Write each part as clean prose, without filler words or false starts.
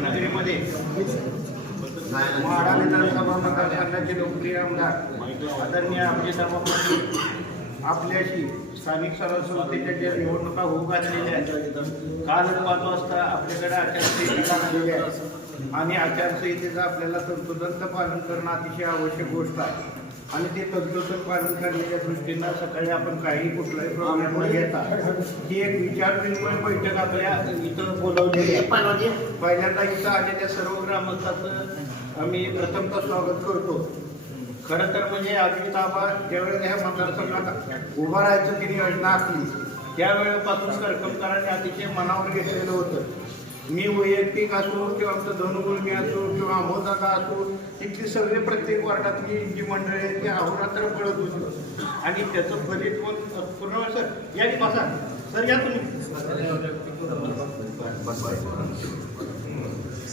नगरीमध्ये माढा विधानसभा मतदारसंघाचे लोकप्रिय आमदार आदरणीय अभिजितराव पाटील आपल्याशी स्थानिक स्वराज्य संस्थेच्या ज्या निवडणुका होऊ घातलेल्या आहेत, काल 5 वाजता आपल्याकडे आचारसंहिता झालेली आहे आणि आचारसंहितेचं आपल्याला तंतोतंत पालन करणं अतिशय आवश्यक गोष्ट आहे. आणि ते तंतोतंत पालन करण्याच्या दृष्टीनं सकाळी आपण काही कुठलाही प्रोग्राम न घेता ही एक विचार विनिमय बैठक आपल्या इथं बोलवलेली आहे. पहिल्यांदा इथं आलेल्या सर्व ग्रामस्थांचं आम्ही प्रथमतः स्वागत करतो. खरं तर म्हणजे अभिजित आबा ज्यावेळेला ह्या मतदारसंघात उभा राहायचं तिने योजना आखली त्यावेळेपासून करकमकरांनी अतिशय मनावर घेतलेलं होतं. मी वैयक्तिक असो किंवा आमचं धनुगुळमी असो किंवा अमोदादा असो, इथली सगळे प्रत्येक वार्डातली जी मंडळी आहेत ती अहोरात्र पळत होती आणि त्याचं फलित पूर्ण सर या बसा सर या तुम्ही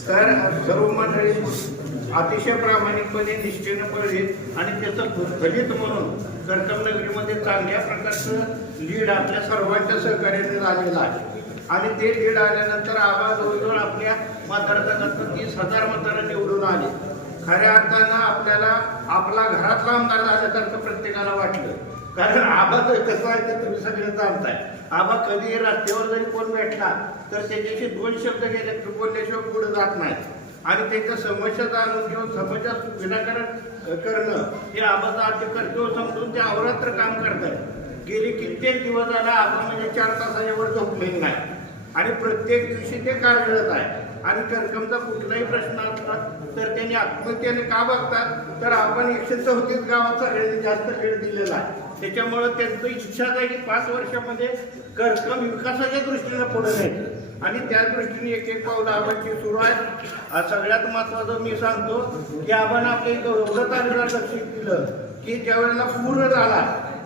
तर सर्व मंडळी अतिशय प्रामाणिकपणे निष्ठेनं पडली आणि त्याचं फलित म्हणून करकमनगरीमध्ये चांगल्या प्रकारचं लीड आपल्या सर्वांच्या सहकार्याने झालेलं आहे. आणि ते लीड आल्यानंतर आबा जवळजवळ आपल्या मतदारसंघातून 30,000 मतदार निवडून आले. खऱ्या अर्थानं आपल्याला आपला घरातला आमदार झाल्यासारखं प्रत्येकाला वाटलं. कारण आबाचं कसं आहे ते तुम्ही सगळे जाणताय. आबा कधीही रस्त्यावर जरी कोण भेटला तर त्याच्याशी 2 शब्द गेले तर बोलल्याशिवाय पुढे जात नाही आणि त्याच्या समस्या जाणून घेऊन समस्या विनाकारण करणं हे आबाचं आद्य कर्तव्य समजून ते अहोरात्र काम करतात. गेली कित्येक दिवस झाला आबा म्हणजे 4 तासाच्या वर झोपलेली नाही आणि प्रत्येक दिवशी ते कार्यरत आहे. आणि करकमचा कुठलाही प्रश्न असला तर त्यांनी आत्महत्येने का बघतात तर आपण 134 गावात सगळ्यांनी जास्त लीड दिलेला आहे. त्याच्यामुळं त्यांचं इच्छाच आहे की 5 वर्षामध्ये करकम विकासाच्या दृष्टीनं पुढे जायचं आणि त्या दृष्टीने एक एक पावलं आबांची सुरू आहे. सगळ्यात महत्त्वाचं मी सांगतो की आपण आपल्या इथं एवढं तालुक्यात लक्ष दिलं की ज्या वेळेला पूर झाला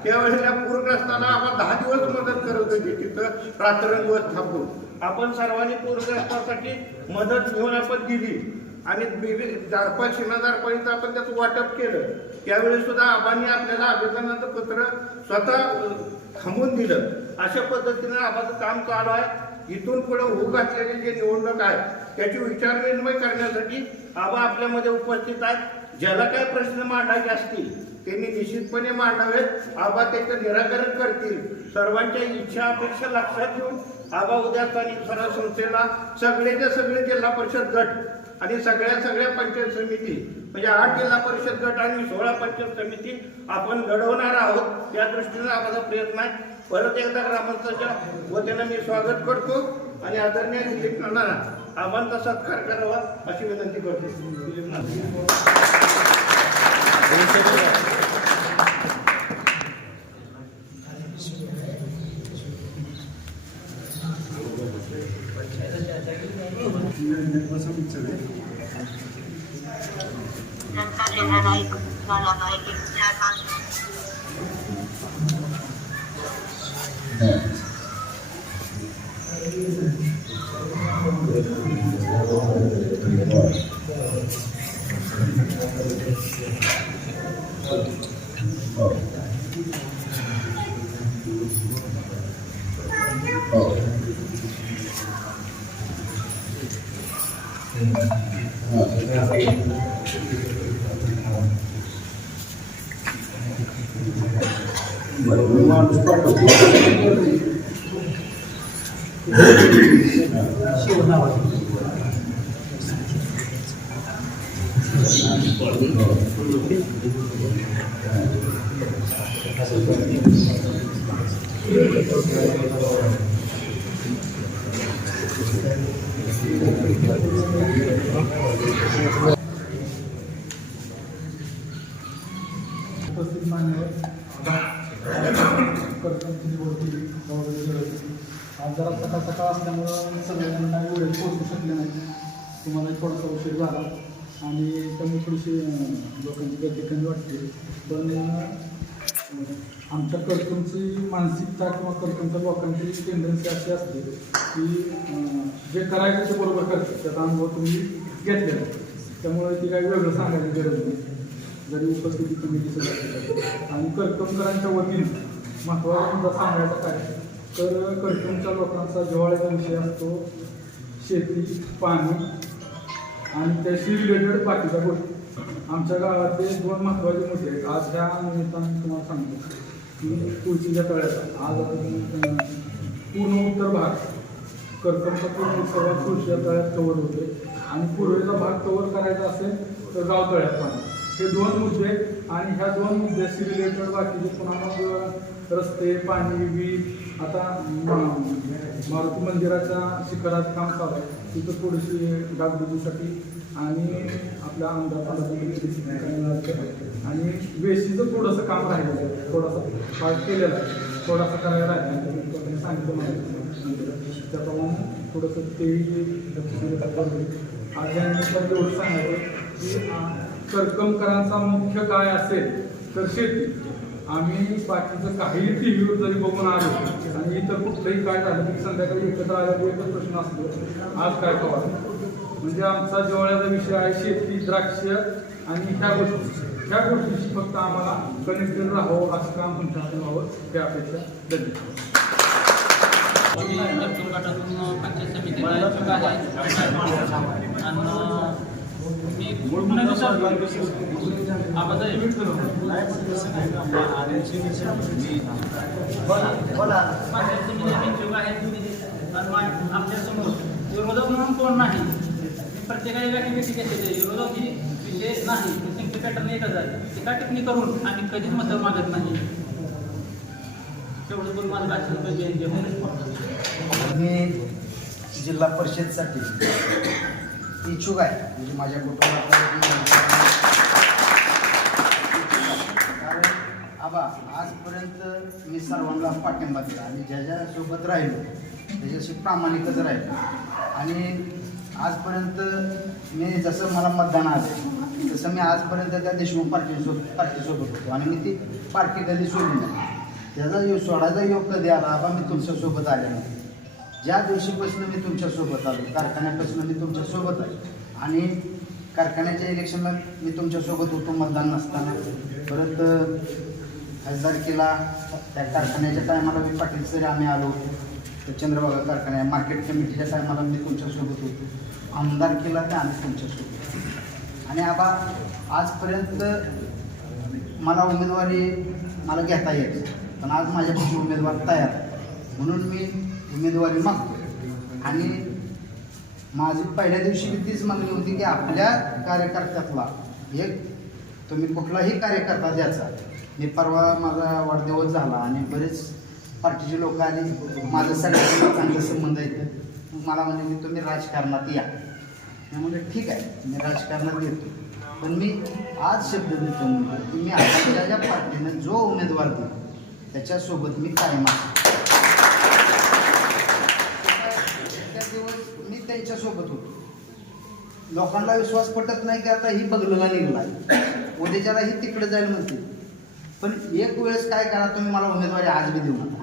त्यावेळेला पूरग्रस्तांना आपण 10 दिवस मदत करत होती. तिथं रात्रंदिवस थांबून आपण सर्वांनी पूरग्रस्तांसाठी मदत घेऊन आपण दिली आणि दारपाल सीमादारपर्यंत आपण त्याचं वाटप केलं. त्यावेळेस सुद्धा आबांनी आपल्याला अभिनंदनाचं पत्र स्वतः थांबून दिलं. अशा पद्धतीनं आबाचं काम चालू आहे. इथून पुढे होऊ घातलेली जे निवडणूक आहे त्याची विचारविनिमय करण्यासाठी आबा आपल्यामध्ये उपस्थित आहेत. ज्याला काही प्रश्न मांडायचे असतील त्यांनी निश्चितपणे मांडावेत. आबा त्याचं निराकरण करतील. सर्वांच्या इच्छा अपेक्षा लक्षात घेऊन आबा उद्या स्थानिक स्वराज्य संस्थेला सगळेच्या सगळे जिल्हा परिषद गट आणि सगळ्या पंचायत समिती म्हणजे 8 जिल्हा परिषद गट आणि 16 पंचायत समिती आपण घडवणार आहोत. या दृष्टीने आम्हाला प्रयत्न आहे. परत एकदा ग्रामस्थांच्या वतीनं मी स्वागत करतो आणि आदरणीय दिलीप नाना आबांचा सत्कार करावा अशी विनंती करतो. दिलीप नाना आज जरा सकाळ असल्यामुळं सगळ्यांना वेळेत पोहोचू शकले नाही. तुम्हाला थोडासा उशीर झाला आणि त्यामुळे थोडीशी लोकांची गर्दी कमी वाटते. पण आमच्या करकमची मानसिकता किंवा करकमच्या लोकांची टेंडन्सी अशी असते की जे करायचं ते बरोबर करतात, त्याचा अनुभव तुम्ही घेतलेला आहे. त्यामुळे ती काही वेगळं सांगायची गरज नाही, जरी उपस्थिती कमिटी सदस्य. आणि करकमकरांच्या वतीने महत्त्वाचा मुद्दा सांगायचा काय तर करकमच्या लोकांचा जिव्हाळ्याचा विषय असतो शेती, पाणी आणि त्याशी रिलेटेड बाकीच्या गोष्टी. आमच्या गावातले 2 महत्त्वाचे मुद्दे आहेत. आज ह्या निमित्ताने तुम्हाला सांगतो की तुळशीच्या तळ्याचा आज पूर्ण उत्तर भाग करकमचा पूर्ण सर्वात तुळशीच्या तळ्यात कव्हर होते आणि पूर्वेचा भाग कव्हर करायचा असेल तर गाव तळ्यात पाणी. हे 2 मुद्दे आणि ह्या 2 मुद्द्याशी रिलेटेड बाकीचे पुन्हा मग रस्ते, पाणी, वीज. आता मारुती मंदिराच्या शिखराचं काम चालू आहे, तिथं थोडीशी डागडुजीसाठी आणि आपल्या आमदार आणि वेशीचं थोडंसं काम राहिलेलं आहे, थोडासा पार्ट केलेला आहे, थोडासा करायला राहिला सांगितलं मला. त्याप्रमाणे थोडंसं तेही आज या निमित्तानं एवढं सांगायचं की करकमकरांचा मुख्य काय असेल तर शेती. आम्ही बाकीचं काही टी व्हीवर जरी बघून आलो आणि इतर कुठलंही काय झालं की संध्याकाळी एकत्र आल्यावर एकच प्रश्न असतो आज काय करावं. म्हणजे आमचा जिव्हाळ्याचा विषय आहे शेती, द्राक्ष आणि ह्या गोष्टीशी फक्त आम्हाला कनेक्टेड राहावं असं काम तुमच्या हातून व्हावं ही अपेक्षा. धन्यवाद. पंचायत समितीला इच्छुक आहे आणि मी पूर्ण आमच्यासमोर विरोधक म्हणून कोण नाही. प्रत्येकाला व्यक्ती घेतलेले विरोधक ही विषय नाही. सिंपल पॅटर्न एकच आहे, टीका टिप्पणी करून आम्ही कधीच मतं मागत नाही. तेवढं बोल मला मी जिल्हा परिषदसाठी इच्छुक आहे. म्हणजे माझ्या कुटुंबात कारण आबा आजपर्यंत मी सर्वांना पाठिंबा दिला आणि ज्याच्यासोबत राहिलो त्याच्याशी प्रामाणिकच राहिलो. आणि आजपर्यंत मी जसं मला मतदान आलं तसं मी आजपर्यंत त्या देशमुख पार्टीसोबत होतो आणि मी ती पार्टी कधी सोडली नाही. त्याचा सोडायचा योग कधी आला आबा मी तुमच्यासोबत आले नाही. ज्या दिवशीपासून मी तुमच्यासोबत आलो कारखान्यापासून मी तुमच्यासोबत आहे आणि कारखान्याच्या इलेक्शनला मी तुमच्यासोबत होतो मतदान नसताना. परत खासदारकीला त्या कारखान्याच्या टायमाला मी पाटील सर आम्ही आलो तर चंद्रभागा कारखान्या मार्केट कमिटीच्या टायमाला मी तुमच्यासोबत होतो. आमदारकीला ते आम्ही तुमच्यासोबत. आणि आबा आजपर्यंत मला उमेदवारी मला घेता येते पण आज माझ्यापासून उमेदवार तयार म्हणून मी उमेदवारी मागतो. आणि माझी पहिल्या दिवशी मी तीच मागणी होती की आपल्या कार्यकर्त्यातला एक तुम्ही कुठलाही कार्यकर्ता द्यायचा. मी परवा माझा वाढदिवस झाला आणि बरेच पार्टीचे लोक आले, माझं सगळ्यांना चांगले संबंध आहेत. मला म्हणजे की तुम्ही राजकारणात या. मी म्हणजे ठीक आहे मी राजकारणात येतो पण मी आज शब्द देतो की मी आपल्या ज्या पार्टीनं जो उमेदवार देतो त्याच्यासोबत मी कायम आहे. त्या दिवस मी त्यांच्यासोबत होतो. लोकांना विश्वास पटत नाही की आता ही बगलेला निघाला उद्याच्याला ही तिकडे जाईल म्हणते. पण एक वेळेस काय करा तुम्ही मला उमेदवारी आज बी देऊ नका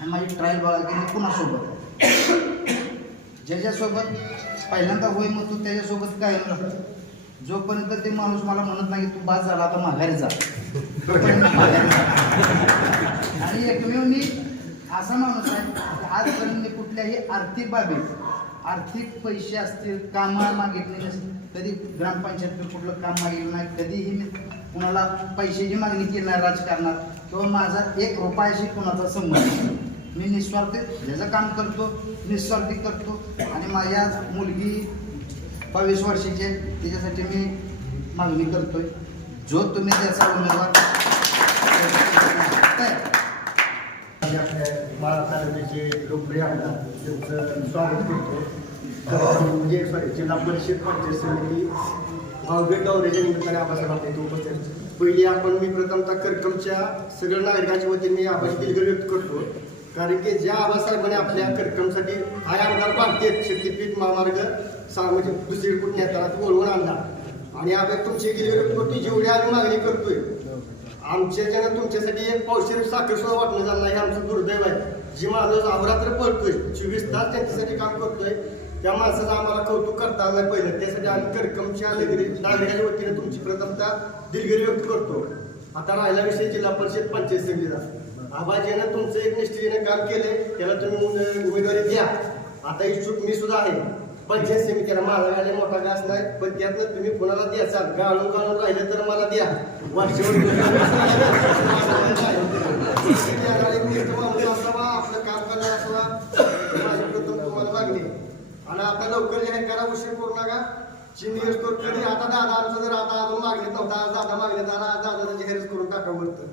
आणि माझी ट्रायल बघा की मी कुणासोबत ज्याच्यासोबत पहिल्यांदा होय म्हणतो त्याच्यासोबत कायम राहतो. जोपर्यंत ते माणूस मला म्हणत नाही की तू बाद झाला आता माघारी जा आणि एकमेव मी असा माणूस आहे की आजपर्यंत मी कुठल्याही आर्थिक बाबीत आर्थिक पैसे असतील कामं मागितले नसतील. कधी ग्रामपंचायतीत कुठलं काम मागितलं नाही. कधीही मी कुणाला पैशाची मागणी केली नाही राजकारणात किंवा माझा 1 रुपयाशी कुणाचा संबंध नाही. मी निस्वार्थ ज्याचं काम करतो निस्वार्थी करतो. आणि माझ्या मुलगी 22 वर्षाची आहे त्याच्यासाठी मी मागणी करतोय. जो तुम्ही त्याचा उमेदवार माळा तालुक्याचे लोकप्रिय आमदार त्यांचं स्वागत करतो. म्हणजे जिल्हा परिषद पंचायत समिती भावगीर दौऱ्याच्या निमित्ताने आबासाहेब आपल्या इथे उपस्थित. पहिली मी प्रथमतः करकमच्या सगळ्या नागरिकांच्या वतीने मी आबाची दिलगिरी व्यक्त करतो. कारण की ज्या आबासाहेबांनी आपल्या करकमसाठी हा आमदार बांधते शक्तीपीठ महामार्ग म्हणजे दुसरी कुठे नेताना तो बोलवून आणला आणि आपण तुमची दिलगिरी व्यक्त करतो. जेवढी आम्ही मागणी करतोय आमच्याच्यानं तुमच्यासाठी एक पावशेर साखर सुद्धा वाटणं झालं नाही हे आमचं दुर्दैव आहे. जी माणूस अहोरात्र पळतोय 24 तास त्यांच्यासाठी काम करतोय त्या माणसाचं आम्हाला कौतुक करता आलं नाही पहिलं. त्यासाठी आम्ही करकमच्या नागरिकांच्या वतीने तुमची प्रथमतः दिलगिरी व्यक्त करतो. आता राहिला विषय जिल्हा परिषद पंचायत समितीचा. आबाजीनं तुमचं एक निष्ठेने काम केले त्याला तुम्ही उमेदवारी द्या. आता इच्छुक मी सुद्धा आहे पंचायत समितीला. माझा गाडी मोठा घास नाही पण त्यातनं तुम्ही कोणाला द्याचाल गाळून गाळून राहिलं तर मला द्या. आपलं काम करणं असावा माझी प्रथम तुम्हाला मागणी. आणि आता लवकर जाहीर करा उशीर करू नका. चिन्ह असतो कधी आता दादा आमचं जर आता अजून मागणीत नव्हता आज दादा मागणे दादा जाहीरच करून टाका वरतं.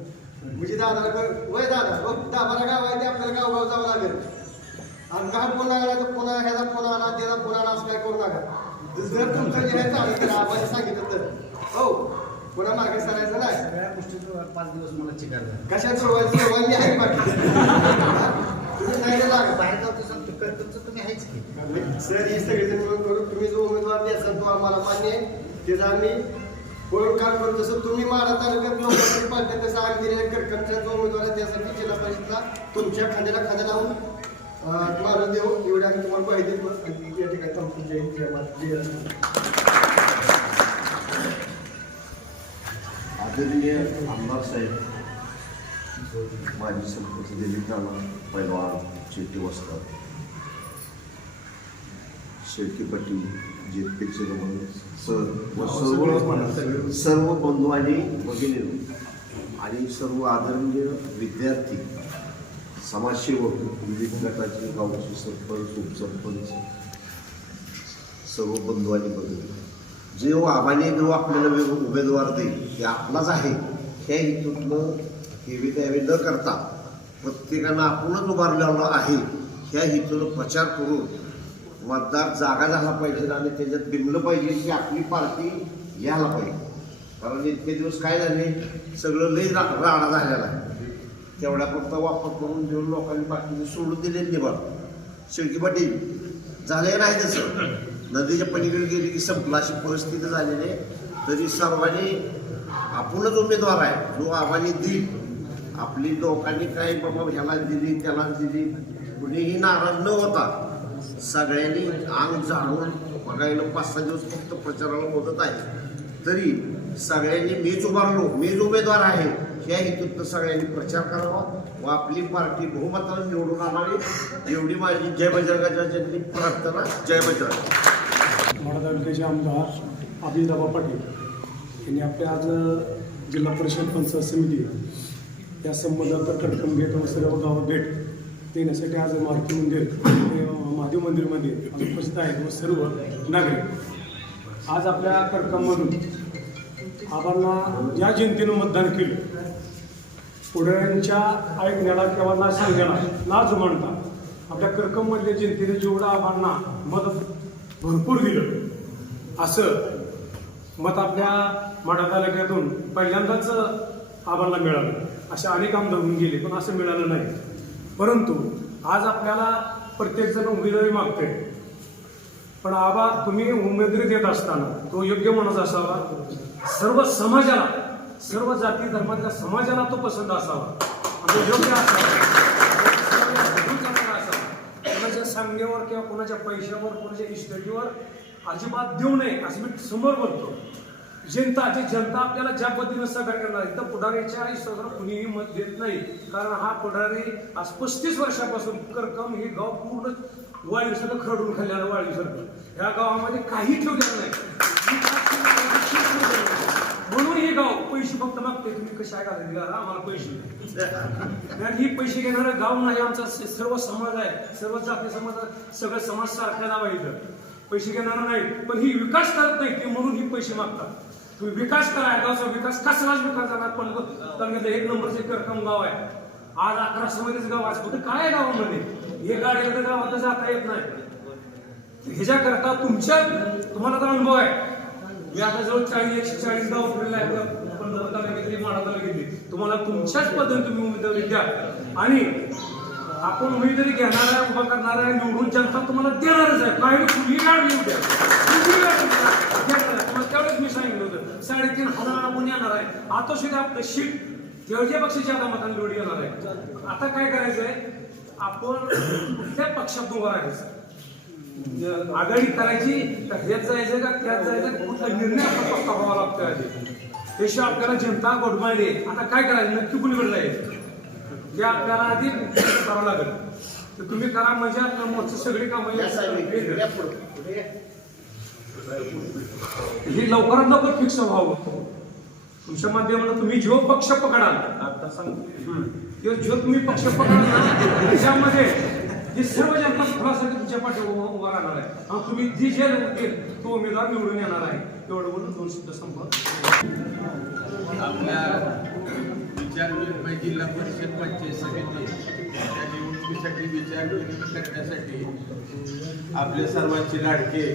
म्हणजे दादा वय दादा दाबाला गाव आहे ते आपल्याला गावगाव जावं लागेल. आणि काय फोन आला तर पुन्हा ह्याचा फोन आला त्याचा फोन आला असं काय करू नका. जर तुमचं जे चालू केलं आपण सांगितलं तर हो पुन्हा मागे सरायचं नाही. सगळ्या गोष्टी 5 दिवस मला चिकायला कशा सोडवायचं मी आहे बाकी तुम्ही नाही लागत बाहेर जातो सांगतो कर्तव्य तुम्ही आहेच की. सर ही सगळेजण मिळून करू. तुम्ही जो उमेदवार द्याल तो आम्हाला मान्य आहे त्याचं आम्ही पळून काम करू. जसं तुम्ही माडा तालुक्यात लोकांची पार्टी तसं आम्ही दिलेल्या कडकडच्या जो उमेदवार आहे त्यासाठी जिल्हा परिषदला तुमच्या खांद्याला खांदा लावून मारून देऊ एवढे आम्ही तुम्हाला पाहिजे देतो. आणि या ठिकाणी थांबतो. जय हिंद, जय महाराष्ट्र. आदरणीय आमदार साहेब, माजी सरपंच दिलीप नाना पैलवान, शेट्टी शेळके पाटील, जेतपेचे रमण सर व सर्व बंधू आणि भगिनी आणि सर्व आदरणीय विद्यार्थी, समाजसेवक, विविध गटाचे गावचे सरपंच, उपसरपंच, सर्व बंधू आणि भगिनी, जो आबाने जो आपल्याला उमेदवार देईल ते आपलाच आहे ह्या हेतूतनं हेवे द्यावे न करता प्रत्येकानं आपणच उभारलेलं आहे ह्या हेतूनं प्रचार करून मतदार जागा झाला पाहिजे आणि त्याच्यात बिनलं पाहिजे की आपली पार्टी यायला पाहिजे. कारण इतके दिवस काय झाले सगळं लई राडा झालेला आहे. तेवढ्यापुरता वापर करून घेऊन लोकांनी बाकीचे सोडून दिले निभार. शेळके पाटील झाले नाही तसं नदीच्या पलीकडे गेली की संपला अशी परिस्थिती झालेली आहे. तरी सर्वांनी आपणच उमेदवार आहे जो आव्हाने देईल. आपली लोकांनी काय बाबा ह्याला दिली त्याला दिली कुणीही नाराज न होता सगळ्यांनी अंग झाडून बघायला 5-6 दिवस फक्त प्रचाराला मदत आहे. तरी सगळ्यांनी मीच उभारलो मीच उमेदवार आहे ह्या हेतून सगळ्यांनी प्रचार करावा व आपली पार्टी बहुमताने निवडून आणावी एवढी माझी जय बजरंगाच्या जन्मी प्रार्थना. जय बजरंग. माढा तालुक्याचे आमदार अभिदाबा पाटील यांनी आपल्या आज जिल्हा परिषद पंचायत समिती या संबंधात कडकम गेट व सर्व गावात भेट देण्यासाठी आज मारुती मंदिर महादेव मंदिरमध्ये उपस्थित आहेत व सर्व नागरिक. आज आपल्या कडकममधून आबांना ज्या जनतेनं मतदान केलं पुढ्यांच्या ऐकण्याला किंवा ना सांगण्याला ना जुमानता आपल्या कडकममधल्या जनतेने जेवढं आबांना मदत भरपूर दिलं असं मत आपल्या माढा तालुक्यातून पहिल्यांदाच आबांना मिळालं. असे अनेक आमदार होऊन गेले पण असं मिळालं नाही. परंतु आज आपल्याला प्रत्येकजण उमेदवारी मागतोय पण आबा तुम्ही उमेदवारी देत असताना तो योग्य माणूस असावा. सर्व समाजाला सर्व जाती धर्मातल्या समाजाला तो पसंत असावा आणि योग्य असावा. कोणाच्या सांगण्यावर किंवा कोणाच्या पैशावर कोणाच्या इस्टेटीवर अजिबात देऊ नये असं मी समोर बोलतो. जनता आपल्याला ज्या पद्धतीनं सहकार्य करणार आहे तर पुढारीच्या आयुष्यावर कुणीही मत देत नाही. कारण हा पुढारी आज 35 वर्षापासून करकम हे गाव पूर्ण वाळीसारखं खरडून खाल्ल्यानं वाळीसारखं ह्या गावामध्ये काही ठेवलेलं नाही. म्हणून हे गाव पैसे फक्त मागते तुम्ही कशा का दिला आम्हाला पैसे कारण ही पैसे घेणारं गाव नाही. आमचा सर्व समाज आहे सर्व जाती समाज सगळं समाज सारखं नाव आहे. पैसे घेणार नाही पण ही विकास करत नाही ते म्हणून ही पैसे मागतात. तुम्ही विकास करा गावचा विकास कसलाच विकास झाला पण तालुक्यातलं 1 नंबरचे करकम गाव आहे. आज 1100मध्येच गाव आहे कुठे काय आहे गावामध्ये हे गाडीला तर गावात जाता येत नाही. ह्याच्याकरता तुम्हाला तर अनुभव आहे. मी आता जवळ 140 गाव फिरले आहेत तालुक्यातली माढा तालुक्यातली. तुम्हाला तुमच्याच पद्धतीने तुम्ही उमेदवारी द्या आणि आपण उमेदवारी घेणारा उभा करणारा निवडून जनता तुम्हाला देणारच आहे. काय कुठली गाडी येऊ द्या तुम्हाला त्यावेळेस मी सांगितलं होतं 3,500 आपण येणार आहे. आता सुद्धा आपलं शीट केवळच्या पक्षाची आता मतांनी निवड येणार आहे. आता काय करायचंय, आपण कुठल्या पक्षात उभा राहायचं, आघाडी करायची का ह्यात जायचं का त्यात जायचं, कुठला निर्णय आपण प्रस्तावावा लागतो आधी. त्याशिवाय आपल्याला जनता गोडमाळली. आता काय करायचं, नक्की कुणीकडे जायचं हे आपल्याला आधी करावं लागेल. तर तुम्ही करा म्हणजे आपलं मोठं सगळी कामं ही लवकरात लवकर फिक्स व्हावं. तुमच्या माध्यमातून तुम्ही जो पक्ष पकडाल, आता सांगतो जो तुम्ही पक्ष पकडाल ना, त्याच्यामध्ये हे सर्व जनता फुलासाठी तुमच्या पाठी उभा राहणार आहे आणि तुम्ही जी जे तो उमेदवार निवडून येणार आहे. एवढं बोलून 2 शब्द संपत. आपल्या विचार जिल्हा परिषद पंचायत समिती त्या निवडणुकीसाठी विचार करण्यासाठी आपल्या सर्वांचे लाडके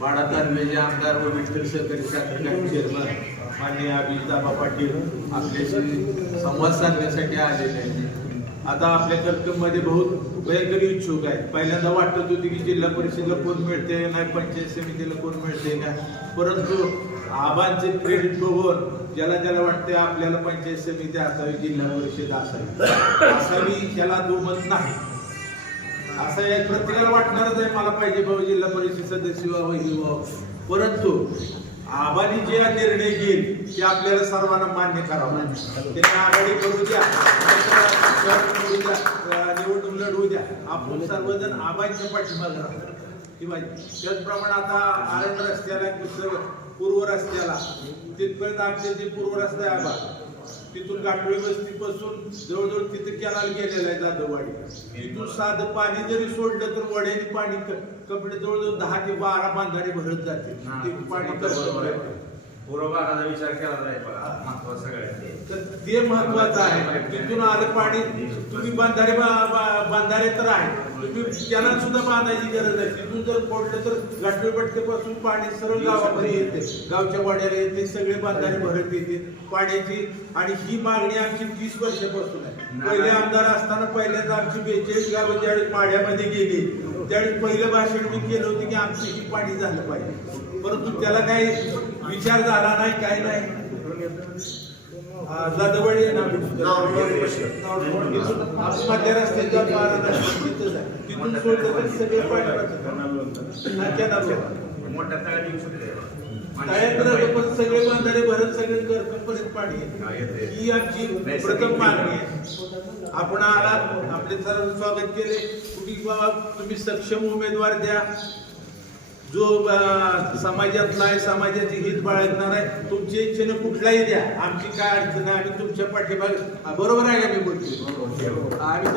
बाळा तालुक्याचे आमदार व विठ्ठल सहकारी साखर कारखान्याचे चेअरमन माननीय अभिजितदादा पाटील आपल्याशी संवाद साधण्यासाठी आलेले आहेत. आता आपल्या कर्तव्यामध्ये बहुत भयंकर इच्छुक आहे. पहिल्यांदा वाटत होती की जिल्हा परिषदेला कोण मिळते नाही, पंचायत समितीला कोण मिळते का, परंतु आबांचे क्रेडिट बघून ज्याला ज्याला वाटते आपल्याला पंचायत समिती असावी, जिल्हा परिषद असावी त्याला दुमत नाही. असं एक प्रत्येकाला वाटणारच आहे मला पाहिजे बाबा जिल्हा परिषद सदस्य व्हावं हे व्हावं, परंतु आबांनी जे निर्णय घेईल ते आपल्याला सर्वांना मान्य करावं. त्यांनी आघाडी करू द्या, निवडणूक लढवू द्या, आपण सर्वजण आबांच्या पाठीमागे राहू. त्याचप्रमाणे आता आनंद रस्त्याला पूर्व रस्त्याला तिथपर्यंत आमचे जे पूर्व रस्ता आहे आबा, तिथून गाठोळी बस्तीपासून जवळजवळ तिथे कॅनल गेलेला आहे जाधववाडी. तिथून साधं पाणी जरी सोडलं तर वड्याने पाणी कपडे जवळजवळ 10 ते 12 बांधारे भरत जाते. ते पाणी कसं पूर्व भागाचा विचार केला जाईल महत्वाचं सगळ्यात, तर ते महत्वाचं आहे. तिथून आलं पाणी, तुम्ही बांधारे तर आहे, तुम्ही कॅनल सुद्धा बांधायची गरज आहे. तिथून जर पडलं तर गाठोळीपट्ट्यापासून पाणी सरळ गावामध्ये येते, गावच्या वाड्याला येते, सगळे बांधारे भरत येते पाण्याची. आणि ही मागणी आमची 30 वर्षापासून आहे. पहिले आमदार असताना पहिल्यांदा आमची 42 गावं ज्यावेळेस माड्यामध्ये गेली त्यावेळेस पहिलं भाषण मी केलं होतं की आमची ही पाणी झालं पाहिजे, परंतु त्याला काही विचार झाला नाही, काही नाही. जाधववाडी मध्य रस्त्याच्या तिथून सोडलं तर सगळे मोठ्या तळ्यात येऊ शकते. पण सगळे बांधारे भरत सगळे घरपर्यंत पाणी येते. ही आमची प्रथम मागणी आहे. आपण आलात, आपले सर्व स्वागत केले. कुठे बाबा तुम्ही सक्षम उमेदवार द्या, जो समाजातला आहे, समाजाचे हित बाळगणार आहे. तुमच्या इच्छेने कुठलाही द्या, आमची काय अडचण आहे, आम्ही तुमच्या पाठीमागे. बरोबर आहे का मी बोलतो? आम्ही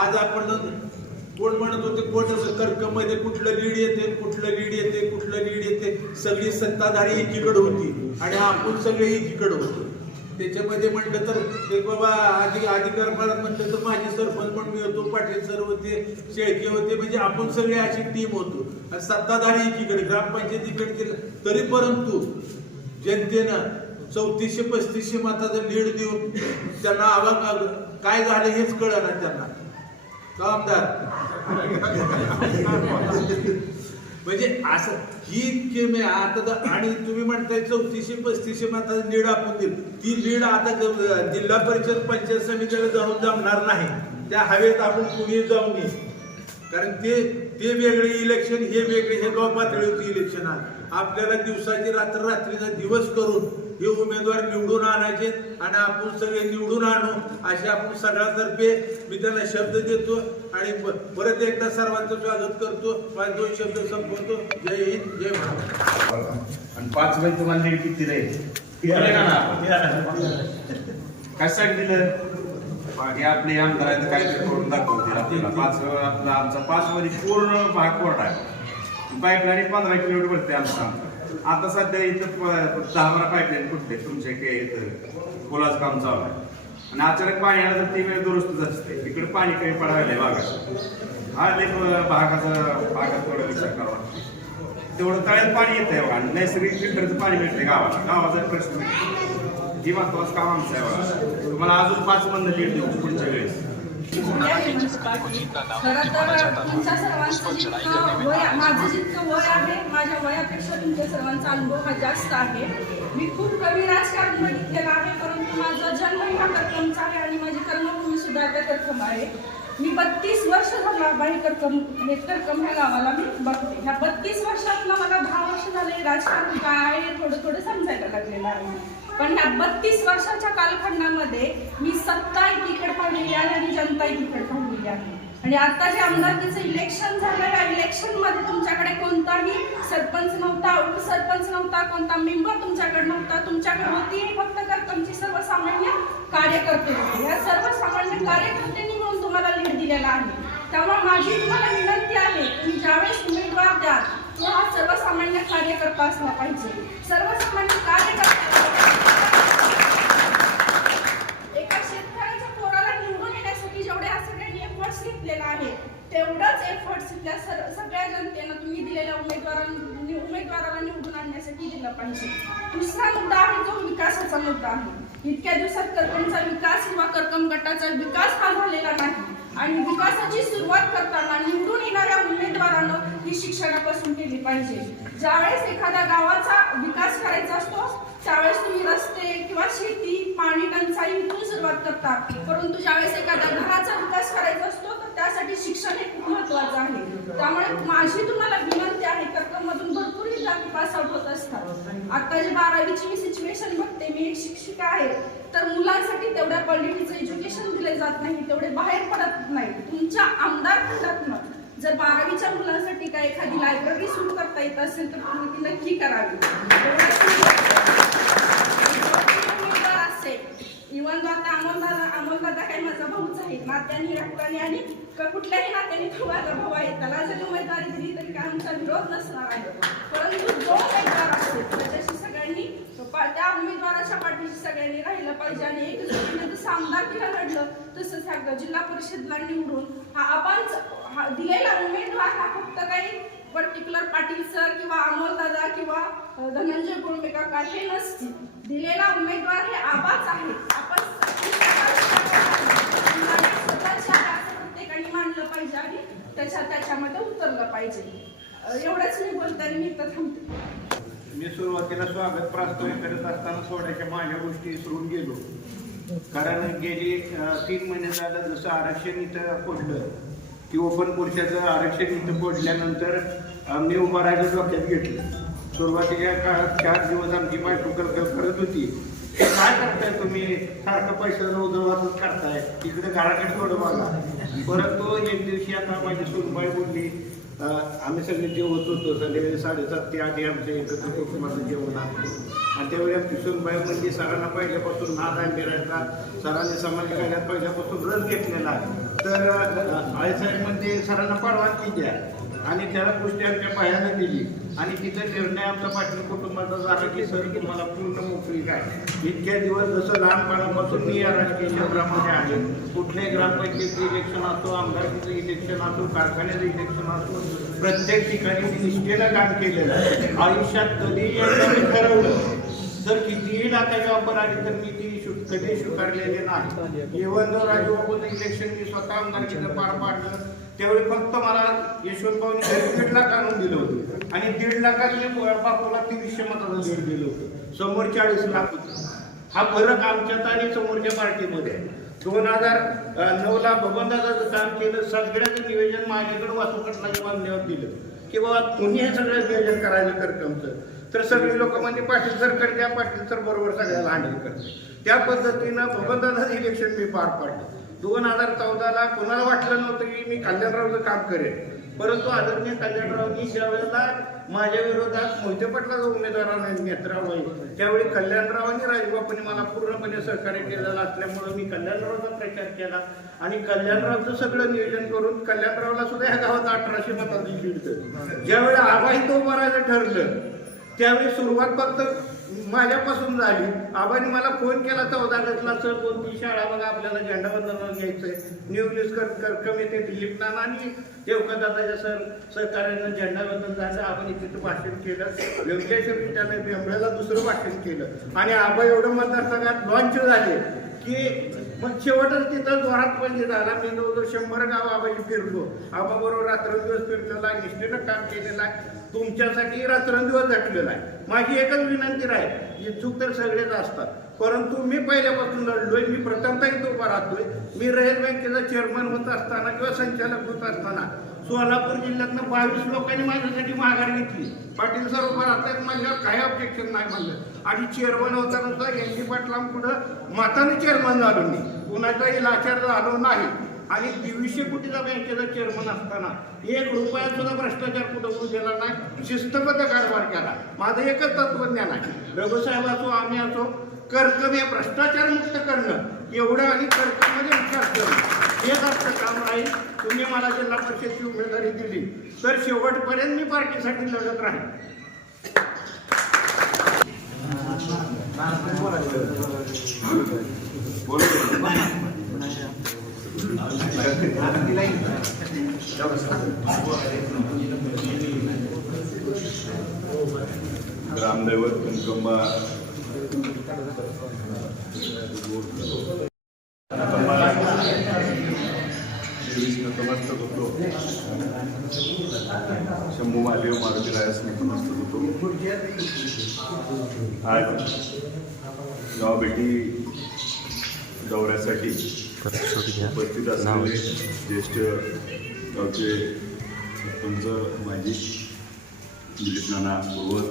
आज आपण कोण म्हणत होते कोण कर्कमध्ये कुठलं लीड येते, कुठलं लीड येते, कुठलं लीड येते, सगळी सत्ताधारी एकीकडे होती आणि आपण सगळे एकीकडे होतो. त्याच्यामध्ये म्हटलं तर ते बाबा अधिकार म्हटलं तर माझे सरपंच पण मी होतो, पाटील सर होते, शेळके होते, म्हणजे आपण सगळे अशी टीम होतो. आणि सत्ताधारी एकीकडे ग्रामपंचायतीकडे केलं तरी परंतु जनतेनं 3400-3500 मताचं लीड देऊन त्यांना आवाज काय झालं हेच कळलं ना त्यांना. आमदार म्हणजे असं ही गेम आहे आता. आणि तुम्ही म्हणताय 3400-3500 मताचं लीड आपण दिली, ती लीड आता जिल्हा परिषद पंचायत समितीला जाऊन जमणार नाही. त्या हवेत आपण कुणी जाऊन नये, कारण ते वेगळे इलेक्शन, हे वेगळे, हे गाव पातळीवरती इलेक्शन आहे. आपल्याला दिवसाची रात्रीचा दिवस करून हे उमेदवार निवडून आणायचे आणि आपण सगळे निवडून आणू असे आपण सगळ्यांतर्फे मी त्यांना शब्द देतो. आणि परत एकदा सर्वांचं स्वागत करतो. 2 शब्द संपवतो. जय हिंद, जय महाराष्ट्र. आणि 5 महिने तुम्हाला लीड किती कशासाठी दिलं? हे आपले आमदार आहेत काहीतरी करून दाखवतील आपल्याला. 5 आपला आमचा 5 मध्ये पूर्ण भाग कोरडा आहे. पाईपलाईन 15 किलोमीटर भरते आमचा. आता सध्या इथं 10-12 पाईपलाईन कुठले तुमच्या काही इथं पुलाचं काम चालू आहे आणि अचानक पाणी आलं तर ती वेळ दुरुस्तच असते. इकडे पाणी कमी पडायला भागात. हा भागात थोडा विचार करावा. तेवढं तळ्यात पाणी येतंय बघा, नैसर्गिक फिल्टरचं पाणी मिळतंय गावाला. गावाचा प्रश्न ही महत्वाचं काम आमचं आहे बघा. तुम्हाला अजून 5 लीड देऊ पुढच्या वेळेस. आहे म्हणजे पाटील. खरं तर तुमच्या सर्वांचं जितकं वय, माझं जितकं वय आहे, माझ्या वयापेक्षा तुमच्या सर्वांचा अनुभव हा जास्त आहे. मी खूप कमी राजकारण बघितलेलं आहे, परंतु माझा जन्म हा कर्कमचा आहे आणि माझी कर्मभूमी सुद्धा त्या कर्कम आहे. मी 32 वर्ष झाला बाई कर्कम ह्या गावाला मी बघते. ह्या 32 वर्षातनं मला 10 वर्ष झाले राजकारण काय आहे थोडं समजायला लागलेलं आहे. पण ह्या 32 वर्षाच्या कालखंडामध्ये मी सत्ता एकीकडे पाहिलेली आहे आणि जनता एकीकडे पाहिलेली आहे. आणि आता जे आमदारकीचं इलेक्शन झालं, या इलेक्शनमध्ये तुमच्याकडे कोणताही सरपंच नव्हता, उपसरपंच नव्हता, कोणता मेंबर तुमच्याकडे नव्हता. तुमच्याकडे होती फक्त कर्कमची सर्वसामान्य कार्यकर्ते होते. या सर्वसामान्य कार्यकर्त्यांनी म्हणून तुम्हाला लीड दिलेला आहे. त्यामुळे माझी तुम्हाला विनंती आहे, तुम्ही ज्यावेळेस उमेदवार द्याल तो हा सर्वसामान्य कार्यकर्ता असला पाहिजे. सर्वसामान्य कार्यकर्ता एका शेतकऱ्याच्या पोराला निवडून येण्यासाठी जेवढे सगळ्यांनी एफर्ट्स घेतलेला आहे, तेवढंच एफर्ट्स इथल्या सगळ्या जनतेनं तुम्ही दिलेल्या उमेदवाराला निवडून आणण्यासाठी दिलं पाहिजे. दुसरा मुद्दा आहे जो विकासाचा मुद्दा आहे. इतक्या दिवसात कर्कमचा विकास किंवा कर्कम गटाचा विकास हा झालेला नाही आणि विकासाची सुरुवात करताना निवडून येणाऱ्या उमेदवारानं ही शिक्षणापासून केली पाहिजे. ज्यावेळेस एखाद्या गावाचा विकास करायचा असतो त्यावेळेस तुम्ही रस्ते किंवा शेती, पाणी टंचाई इथून सुरुवात करता, परंतु ज्यावेळेस एखाद्या घराचा विकास करायचा असतो तर त्यासाठी शिक्षण हे खूप महत्वाचं आहे. त्यामुळे माझी तुम्हाला विनंती आहे, कर्कममधून भरपूर विद्यार्थी पास आउट होत असतात. आता जे 12वीची मी सिच्युएशन बघते, मी एक शिक्षिका आहे, तर मुलांसाठी तेवढ्या क्वालिटीचं एज्युकेशन दिले जात नाही, तेवढे बाहेर पडत नाही. तुमच्या आमदार खंडातनं जर 12वीच्या मुलांसाठी काय एखादी लायब्ररी सुरू करता येत असेल तर तुम्ही ती नक्की करावी. इव्हन जो आता अमोलदादा काही माझा भाऊच आहे, नात्याने रक्ताने आणि कुठल्याही नात्याने तो माझा भाऊ आहे. त्याला जरी उमेदवारी दिली तरी काय आमचा विरोध नसणार आहे. परंतु जो उमेदवार असेल त्याच्याशी सगळ्यांनी त्या उमेदवाराच्या पाठीशी सगळ्यांनी राहिलं पाहिजे आणि एकजुटीने जसं आमदारकीला लढलं तसंच ह्या जिल्हा परिषदला निवडून हा दिलेला उमेदवार हा फक्त काही पर्टिक्युलर पाटील सर किंवा अमोलदादा किंवा धनंजय गुळमे काका हे नसतील. दिलेला उमेदवार हे आबाच आहे. आपण प्रत्येकाने मानलं पाहिजे आणि त्याच्यामध्ये उतरलं पाहिजे. एवढंच मी बोलताना मी इथं थांबते. मी सुरुवातीला स्वागत प्रास्ताव करत असताना थोड्याशा माझ्या गोष्टी विसरून गेलो. कारण गेली 3 महिने झालं जसं आरक्षण इथं पडलं की ओपन पुरुषाचं आरक्षण इथं पडल्यानंतर मी उभा राहायचं डोक्यात घेतलं. सुरुवातीच्या काळात 4 दिवस आमची बायको कलकल करत होती, काय करताय तुम्ही, सारखं पैशाचं उदरवातच करताय, इकडे घराकडे थोडं बघा. परंतु एक दिवशी आता माझी सुनबाई बोलली, आम्ही सगळे जेवत होतो, संध्याकाळी 7:30 ते 8 आमच्या एकत्र कुटुंबाचं जेवण असतं आणि त्यावेळी आमची सुनबाई म्हणजे सरांना पहिल्यापासून नाद आहे राहायचा, सरांनी समाज कार्यात पहिल्यापासून रस घेतलेला आहे. तर आळेसाहेब म्हणजे सरांना परवानगी द्या आणि त्याला गोष्टी आमच्या पायानं दिली आणि तिचा निर्णय आमचा पाटील कुटुंबाचा झाला की सर तुम्हाला पूर्ण मोकळी काय. इतक्या दिवस जसं लहानपणापासून मी या राजकीय क्षेत्रामध्ये आहे, कुठल्याही ग्रामपंचायतीचं इलेक्शन असो, आमदारकीचं इलेक्शन असो, कारखान्याचं इलेक्शन असो, प्रत्येक ठिकाणी मी निष्ठेनं काम केलेलं आहे. आयुष्यात कधीही मी ठरवलं जर कितीही लाखाची ऑफर आली तर मी ती कधी स्वीकारलेले नाही. इव्हन जर राजूबाबूचं इलेक्शन मी स्वतः आमदारकीचं पार पाडलं त्यावेळी फक्त मला यशवंत भाऊनी 1.5 लाख आणून दिलं होतं आणि 1.5 लाखात मी बापूला 300 मताचं लीड दिलं होतं. समोर 40 लाख होतं. हा फरक आमच्यात आणि समोरच्या पार्टीमध्ये आहे. 2009ला बबनदादाचं काम केलं, सगळ्याचं नियोजन माझ्याकडे वासुकटलाच्या बांधण्यावर दिलं की बाबा तुम्ही हे सगळं नियोजन करायचं कर्कमचं. तर सगळी लोक म्हणजे पाटील सर करते, पाटील सर बरोबर सगळ्याला हँडल करते. त्या पद्धतीनं बबनदादाचं इलेक्शन मी पार पाडलं. 2014ला कोणाला वाटलं नव्हतं की मी कल्याणरावचं काम करेन, परंतु आदरणीय कल्याणरावनी ज्यावेळेला माझ्या विरोधात मोहिते पाटलाचा उमेदवाराने नेतृत्व होईल त्यावेळी कल्याणरावांनी राजबापूंनी मला पूर्णपणे सहकार्य केलेलं असल्यामुळे मी कल्याणरावचा प्रचार केला आणि कल्याणरावचं सगळं नियोजन करून कल्याणरावला सुद्धा ह्या गावात 1800 मतांची लीड दिली. ज्यावेळी आबाही तो उभारायचं ठरलं त्यावेळी सुरुवात फक्त माझ्यापासून झाली. आबांनी मला फोन केला 14 ऑगस्टला, सर 2-3 शाळा बघा आपल्याला झेंडावंदनाला घ्यायचंय. न्यूज कर्कम येथे दिलीप नाना आणि देवकादादाच्या सहकार्यानं झेंडावंदन झालं. आपण इथे भाषण केलं, व्यंकटेश्वर विद्यालय बेंबळ्याला दुसरं भाषण केलं आणि आबा एवढं मतदारसंघात लॉन्च झाले की मग शेवटच तिथं जोरात बंदी झाला. मी जवळजवळ 100 गाव आबाजी फिरलो. आबाबरोबर रात्रंदिवस फिरलेला आहे, निष्ठेनं काम केलेलं आहे, तुमच्यासाठी रात्रंदिवस झटलेला आहे. माझी एकच विनंती राहील, इच्छुक तर सगळेच असतात, परंतु मी पहिल्यापासून लढलोय. मी प्रथमतः इथं उभा राहतोय. मी रयत बँकेचा चेअरमन होत असताना किंवा संचालक होत असताना सोलापूर जिल्ह्यातनं 22 लोकांनी माझ्यासाठी माघार घेतली. पाटील सर उभा राहतात, माझ्यावर काही ऑब्जेक्शन नाही म्हणलं. आणि चेअरमन होताना यांनी पाटलांपुढं मताने चेअरमन झालो मी, कुणाचाही लाचार झालो नाही. आणि 200 कोटीचा बँकेचा चेअरमन असताना 1 रुपया सुद्धा भ्रष्टाचार कुठं होऊ दिला नाही, शिस्तबद्ध कारभार केला. माझं एकच तत्वज्ञान आहे, रघुसाहेब असो आम्ही असो, कर्तव्य हे भ्रष्टाचार मुक्त करणं एवढं आणि कर्तव्यामध्ये विकास करणं हेच आपलं काम राहील. तुम्ही मला जिल्हा परिषदची उमेदवारी दिली तर शेवटपर्यंत मी पार्टीसाठी लढत राहील. ग्रामदैवत कनकंबा नतमस्तक होतो. शंभू महादेव मारुती रायास नतमस्तक होतो. आज गावभेटी दौऱ्यासाठी उपस्थित असलेले ज्येष्ठ गावचे सरपंच माजी दिलीप नाना पूर्वत,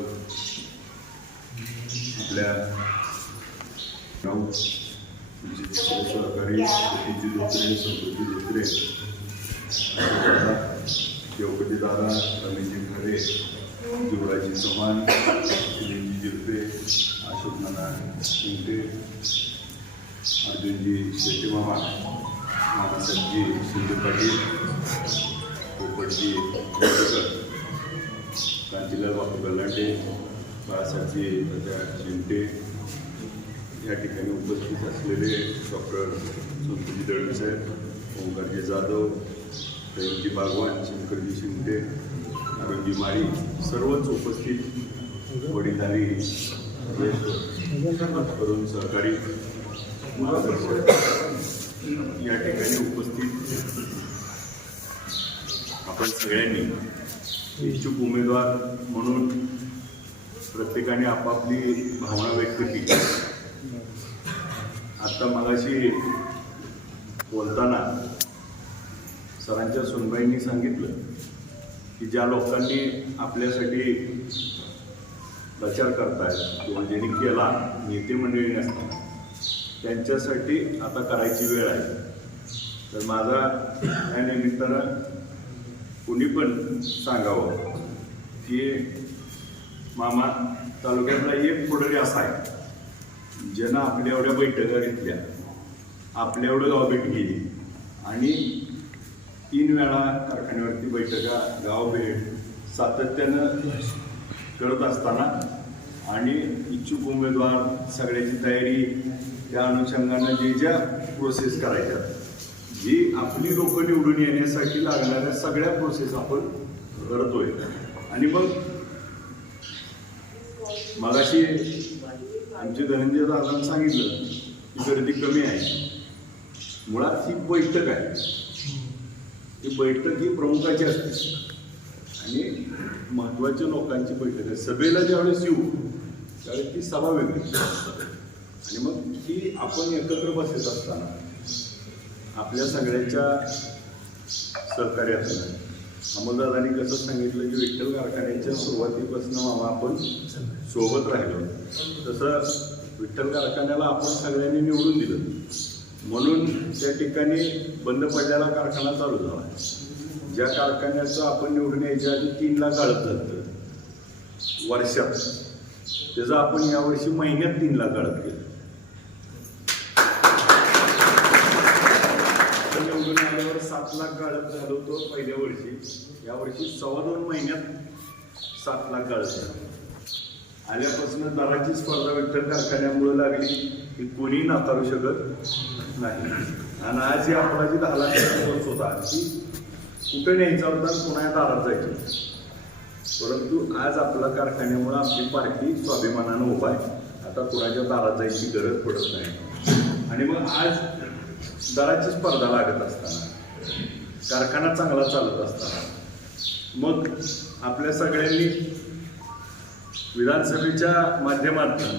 आपल्या गाव सहकारी शेतीची धोत्रे, समृद्धी धोत्रे, देवपती दादा, रमेशजी खरे, युवराजी चव्हाण, शिलेजी जिरपे, अशोक नाना शिंदे, अर्जुनजी शेट्टी मामा, नानासाहेबजी शिंदे पाटील, पोपटजी कांतीलाल बापू गलांडे, बाळासाहेबजी शिंदे, या ठिकाणी उपस्थित असलेले डॉक्टर संतोषजी दळवी साहेब, ओंकारजी जाधव, प्रेमजी बागवान, शंकरजी शिंदे, अरुणजी माळी, सर्वच उपस्थित वडीलधारी करून सहकारी मार्गदर्शक या ठिकाणी उपस्थित आपण सगळ्यांनी इच्छुक उमेदवार म्हणून प्रत्येकाने आपापली भावना व्यक्त केली. आता मगाशी बोलताना सरांच्या सुनबाईंनी सांगितलं की ज्या लोकांनी आपल्यासाठी प्रचार करतायत किंवा ज्यांनी केला नेते मंडळी नसताना त्यांच्यासाठी आता करायची वेळ आहे. तर माझा या निमित्तानं कुणी पण सांगावं की मामा तालुक्यातला एक पुढारी असा आहे ज्यानं आपल्या एवढ्या बैठका घेतल्या, आपल्या एवढं गावभेट केली आणि 3 वेळा कारखान्यावरती बैठका, गावभेट सातत्यानं करत असताना आणि इच्छुक उमेदवार सगळ्याची तयारी त्या अनुषंगानं ज्या प्रोसेस करायच्या, जी आपली लोकं निवडून येण्यासाठी लागणाऱ्या सगळ्या प्रोसेस आपण करतोय. आणि मगाशी आमचे धनंजय दादांनी सांगितलं की गर्दी कमी आहे. मुळात ही बैठक आहे, ही बैठक ही प्रमुखाची असते आणि महत्त्वाच्या लोकांची बैठक आहे. सभेला ज्यावेळेस येऊ त्यावेळेस ती सभा वेगळी आणि मग ती आपण एकत्र बसत असताना आपल्या सगळ्यांच्या सहकार्यातून अमोलदादांनी कसं सांगितलं की विठ्ठल कारखान्याच्या सुरुवातीपासून मामा आपण सोबत राहिलो, तसं विठ्ठल कारखान्याला आपण सगळ्यांनी निवडून दिलं म्हणून त्या ठिकाणी बंद पडलेला कारखाना चालू झाला. ज्या कारखान्याचं आपण निवडून यायच्या आधी 3 लाख गाळप झालं वर्षात, त्याचं आपण यावर्षी महिन्यात 3 लाख गाळप केलं. निवडून आल्यावर 7 लाख गाळप झालो होतो पहिल्या वर्षी, यावर्षी 2.25 महिन्यात 7 लाख गाळप झालं. आल्यापासून दराची स्पर्धा विठ्ठल कारखान्यामुळे लागली की कोणी नाकारू शकत नाही. आणि आज ही आपला जी 10 लाखाचा खर्च होता की कुठे न्यायचा होता, कोणा दारात जायची, परंतु आज आपला कारखान्यामुळे आपली पार्टी स्वाभिमानानं उभा आहे. आता कुणाच्या दारात जायची गरज पडत नाही. आणि मग आज दराची स्पर्धा लागत असताना, कारखाना चांगला चालत असताना मग आपल्या सगळ्यांनी विधानसभेच्या माध्यमातून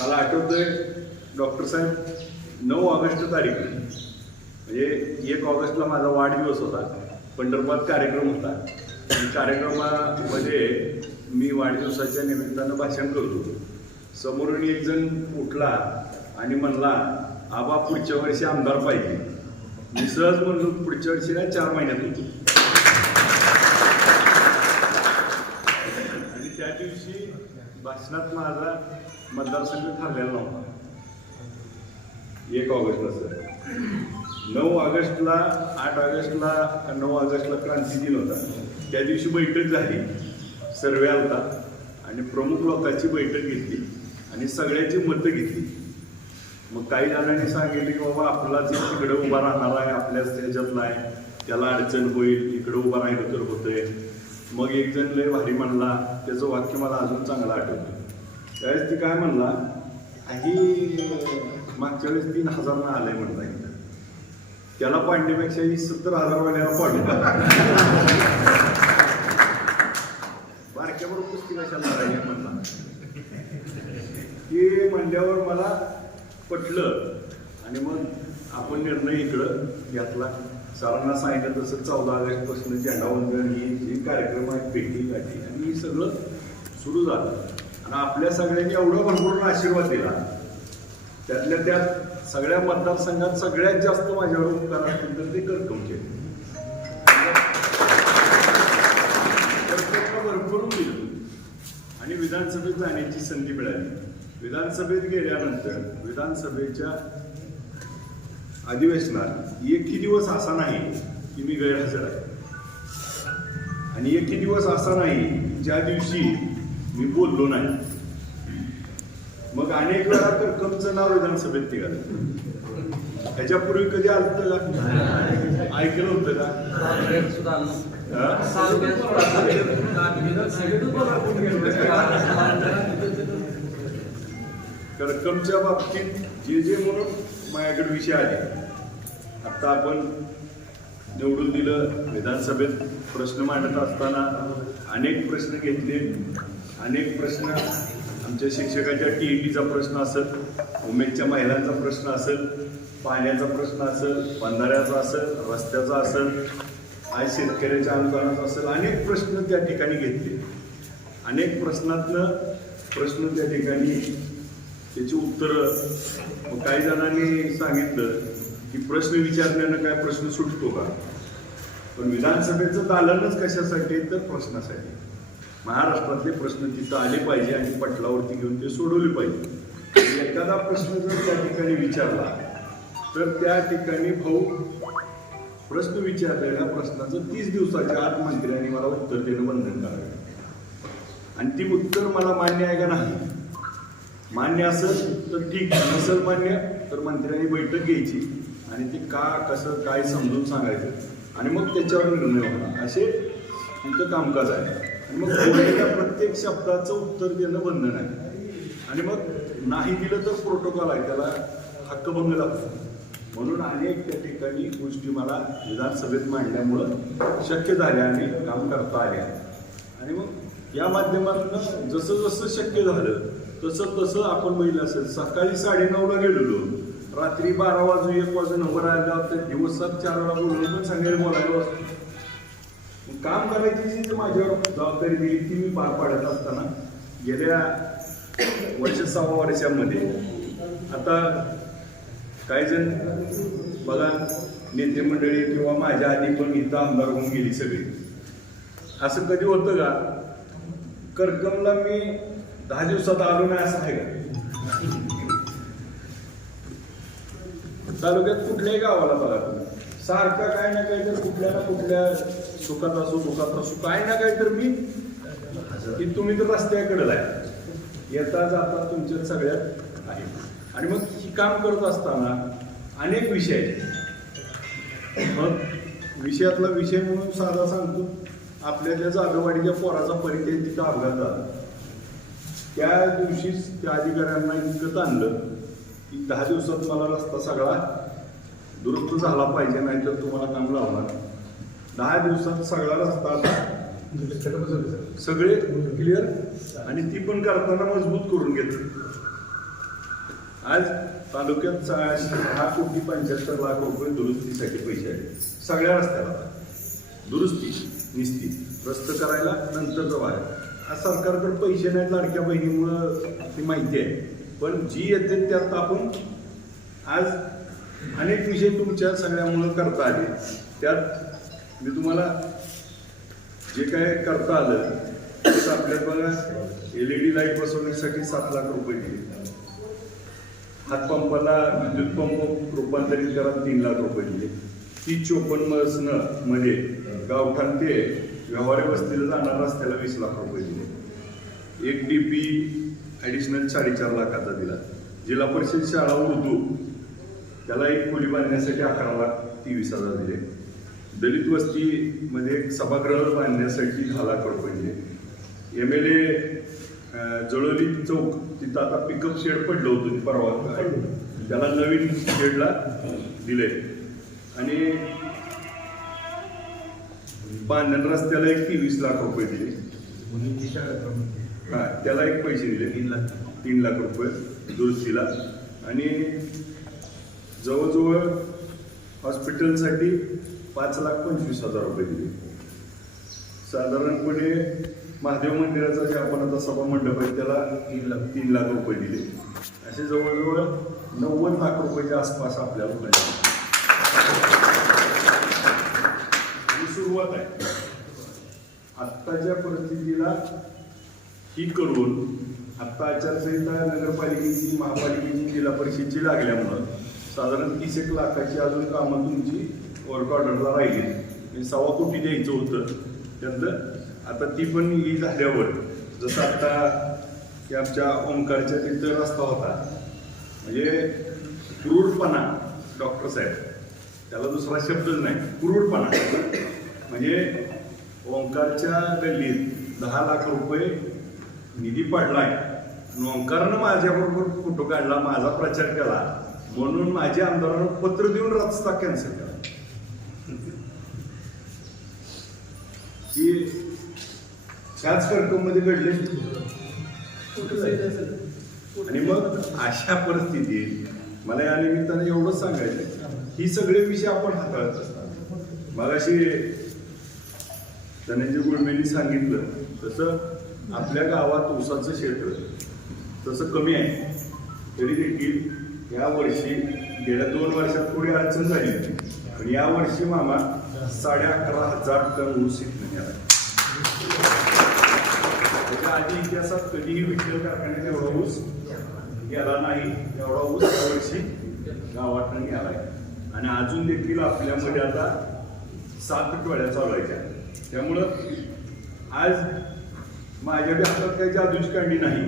मला आठवतंय डॉक्टर साहेब 9 ऑगस्ट तारीख म्हणजे 1 ऑगस्टला माझा वाढदिवस होता, पंढरपुरात कार्यक्रम होता आणि कार्यक्रमामध्ये मी वाढदिवसाच्या निमित्तानं भाषण करतो. समोरून एक जण उठला आणि म्हणला आबा पुढच्या वर्षी आमदार पाहिजे. मी सहज म्हणलो पुढच्या वर्षी नाही 4 महिन्यात होतो. आणि त्या दिवशी भाषणात माझा मतदारसंघ ठरलेला नव्हता 1 ऑगस्टला सर. 9 ऑगस्टला 8 ऑगस्टला 9 ऑगस्टला क्रांती दिन होता. त्या दिवशी बैठक झाली, सर्वे आलता आणि प्रमुख लोकांची बैठक घेतली आणि सगळ्यांची मतं घेतली. मग काही जणांनी सांगितले की बाबा आपलाच तिकडे उभा राहणार आहे, आपल्याच त्याच्यातला आहे, त्याला अडचण होईल, इकडे उभा राहिलं तर होतंय. मग एक जण लय भारी म्हणला, त्याचं वाक्य मला अजून चांगलं आठवतं. त्यावेळेस ती काय म्हणला, ही मागच्या वेळेस 3,000 आलंय म्हणता येईल, त्याला पाडण्यापेक्षा 70,000 वाल्याला पाडू बारक्याबरोबर कुस्ती कशाला लढाई म्हणला. हे म्हणल्यावर मला पटलं आणि मग आपण निर्णय इकडं घेतला. सरांना सांगितलं तसं 14 ऑगस्टपासून झेंडावंदन ही जे कार्यक्रम आहेत भेटी गाठी आणि हे सगळं सुरू झालं. आणि आपल्या सगळ्यांनी एवढा भरपूर आशीर्वाद दिला. त्यातल्या त्यात सगळ्या मतदारसंघात सगळ्यात जास्त माझ्यावर उपकार असतील तर ते करकमचे भरभरून दिलं आणि विधानसभेत जाण्याची संधी मिळाली. विधानसभेत गेल्यानंतर विधानसभेच्या अधिवेशनात एकही दिवस असा नाही की मी गैरहजर आहे आणि एकही दिवस असा नाही ज्या दिवशी मी बोललो नाही. मग अनेक वेळा करकमचं नाव विधानसभेत निघालं. ह्याच्यापूर्वी कधी आलं का, ऐकलं होतं का? करकमच्या बाबतीत जे म्हणून माझ्याकडे विषय आले. आता आपण निवडून दिलं, विधानसभेत प्रश्न मांडत असताना अनेक प्रश्न घेतले. अनेक प्रश्न आमच्या शिक्षकाच्या TETचा प्रश्न असेल, उमेदच्या महिलांचा प्रश्न असेल, पाण्याचा प्रश्न असेल, बंधाऱ्याचा असेल, रस्त्याचा असेल, आज शेतकऱ्याच्या अनुदानाचा असेल, अनेक प्रश्न त्या ठिकाणी घेतले. अनेक प्रश्नातनं प्रश्न त्या ठिकाणी त्याची उत्तरं. काही जणांनी सांगितलं की प्रश्न विचारण्यानं काय प्रश्न सुटतो का, पण विधानसभेचं दालनच कशासाठी तर प्रश्नासाठी. महाराष्ट्रातले प्रश्न तिथं आले पाहिजे आणि पटलावरती घेऊन ते सोडवले पाहिजे. एखादा प्रश्न जर त्या ठिकाणी विचारला तर त्या ठिकाणी भाऊ प्रश्न विचारलेल्या प्रश्नाचं 30 दिवसाच्या आत मंत्र्यांनी मला उत्तर देणं बंधनकारक आहे. आणि ती उत्तर मला मान्य आहे का नाही, मान्य असेल तर ठीक, नसेल मान्य तर मंत्र्यांनी बैठक घ्यायची आणि ती का कसं काय समजून सांगायचं आणि मग त्याच्यावर निर्णय होणार. असे तिथं कामकाज आहे. आणि मग बोललेल्या प्रत्येक शब्दाचं उत्तर देणं बंधन आहे. आणि मग नाही दिलं तर प्रोटोकॉल आहे, त्याला हक्कभंग लागतो. म्हणून अनेक त्या ठिकाणी गोष्टी मला विधानसभेत मांडल्यामुळं शक्य झाल्या आणि काम करता आल्या. आणि मग या माध्यमातून जसं जसं शक्य झालं तसं तसं आपण बघितलं असेल, सकाळी 9:30ला गेलेलो, रात्री 12 वाजून 1 वाजून नंबर आला, तर दिवसात 4 वेळा बोललो, पण सांगायला बोलायला असतो. काम करायची जी माझ्यावर जबाबदारी दिली ती मी पार पाडत असताना गेल्या 6 वर्षामध्ये आता काही जण बघा नेते मंडळी किंवा माझ्या आधी पण इथं आमदार होऊन गेली सगळी. असं कधी होतं का करकमला मी 10 दिवसात आलो नाही असं आहे का? तालुक्यात कुठल्याही गावाला बघा तुम्ही सारखा काय ना काय तर कुठल्या ना कुठल्या सुखात असो दुखात असो काय ना काय तर मी की तुम्ही तर रस्त्याकडे आहे, येता जाता तुमच्या सगळ्यात आहे. आणि मग ही काम करत असताना अनेक विषय आहेत. मग विषयातला विषय म्हणून साधा सांगतो, आपल्या त्या जागेवाडीच्या पोराचा परिचय तिथं अपघात झाला. त्या दिवशीच त्या अधिकाऱ्यांना इतकं आणलं की 10 दिवसात मला रस्ता सगळा दुरुस्त झाला पाहिजे, नाही तर तुम्हाला काम लावणार. 10 दिवसात सगळा रस्ता आता सगळे क्लिअर आणि ती पण करताना मजबूत करून घेतली. आज तालुक्यात 6,75,00,000 रुपये दुरुस्तीसाठी पैसे आले सगळ्या रस्त्याला. दुरुस्ती निस्ती रस्ते करायला नंतरचं बाहेर. आज सरकारकडे पैसे नाहीत लाडक्या बहिणीमुळं ती माहिती आहे, पण जी येते त्यात आपण आज अनेक विषय तुमच्या सगळ्यामुळं करता आले. त्यात मी तुम्हाला जे काय करता आलं ते आपल्यात बघा, LED लाईट बसवण्यासाठी 7 लाख रुपये दिले. हातपंपाला विद्युत पंप रूपांतरित करा 3 लाख रुपये दिले. 3054 मध्ये गावठाण ते व्यवहारी वस्तीला जाणाऱ्या रस्त्याला 20 लाख रुपये दिले. एक DP ॲडिशनल 4.5 लाखाचा दिला. जिल्हा परिषद शाळा उर्दू त्याला एक खोली बांधण्यासाठी 11,23,000 दिले. दलित वस्तीमध्ये एक सभागृह बांधण्यासाठी 10 लाख रुपये दिले. MLA जळोली चौक तिथं आता पिकअप शेड पडलं होतं परवा, त्याला नवीन शेडला दिले. आणि बांधण रस्त्याला एक 23 लाख रुपये दिले. हा त्याला एक पैसे दिले 3 लाख रुपये दुरुस्तीला. आणि जवळजवळ हॉस्पिटलसाठी 5,25,000 रुपये दिले. साधारणपणे महादेव मंदिराचा जे आपण आता सभा मंडप आहे त्याला 3 लाख रुपये दिले. असे जवळजवळ 90 लाख रुपयाच्या आसपास आपल्याला मिळाले. ही सुरुवात आहे. आत्ताच्या परिस्थितीला ही करून आत्ता आचारसंहिता नगरपालिकेची, महापालिकेची, जिल्हा परिषदची लागल्यामुळं साधारण 30 लाखाची अजून कामं तुमची वर्क ऑर्डरला राहिली. 1.25 कोटी द्यायचं होतं त्यातलं. आता ती पण ही झाल्यावर जसं आता की आमच्या ओंकारच्या तिथं रस्ता होता, म्हणजे क्रूरपणा डॉक्टर साहेब, त्याला दुसरा शब्दच नाही, क्रूरपणा. म्हणजे ओंकारच्या गल्लीत 10 लाख रुपये निधी पडलाय. ओंकारनं माझ्याबरोबर फोटो काढला, माझा प्रचार केला, म्हणून माझ्या आमदारांना पत्र देऊन रस्ता कॅन्सल केला. की त्याच मध्ये घडले. आणि मग अशा परिस्थितीत मला या निमित्ताने एवढंच सांगायचं, ही सगळे विषय आपण हाताळत असतात. मगाशी धनंजय गुळमेंनी सांगितलं तसं आपल्या गावात ऊसाचं क्षेत्र तसं कमी आहे, तरी देखील या वर्षी गेल्या 2 वर्षात थोडी अडचण झाली होती, पण या वर्षी मामा 11,500 टन ऊस इथून आला. त्याच्या आधी इतिहासात कधीही विठ्ठल कारखान्यात एवढा ऊस गेला नाही. एवढा ऊस यावर्षी गावातून गेलाय. आणि अजून देखील आपल्यामध्ये आता 7 टोळ्या चालवायच्या. त्यामुळं आज माझ्या हातात काही जादूची काढली नाही,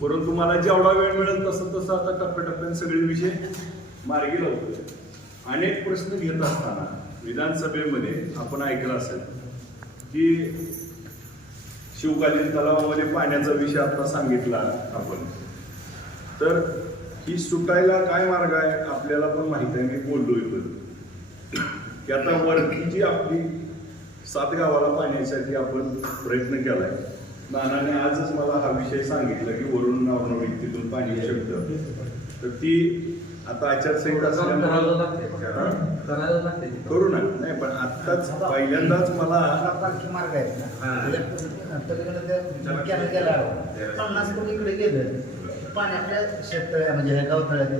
परंतु मला जेवढा वेळ मिळेल तसं तसं आता टप्प्याटप्प्याने सगळे विषय मार्गी लावतो. अनेक प्रश्न घेत असताना विधानसभेमध्ये आपण ऐकलं असेल की शिवकालीन तलावामध्ये पाण्याचा विषय आता सांगितला आपण, तर ही सुटायला काय मार्ग आहे आपल्याला पण माहित आहे. मी बोललोय पण की आता वरती जी आपली 7 गावाला पाण्यासाठी आपण प्रयत्न केलाय. नानाने आजच मला हा विषय सांगितला की वरून नावनवीन तिथून पाणी येऊ शकतं, तर ती आता आचारसंहिता करू ना. नाही पण आत्ताच पहिल्यांदाच मला मार्ग आहेत ना, 50 कोटी इकडे गेलं पाणी आपल्या शेततळ्या म्हणजे गावतळ्यात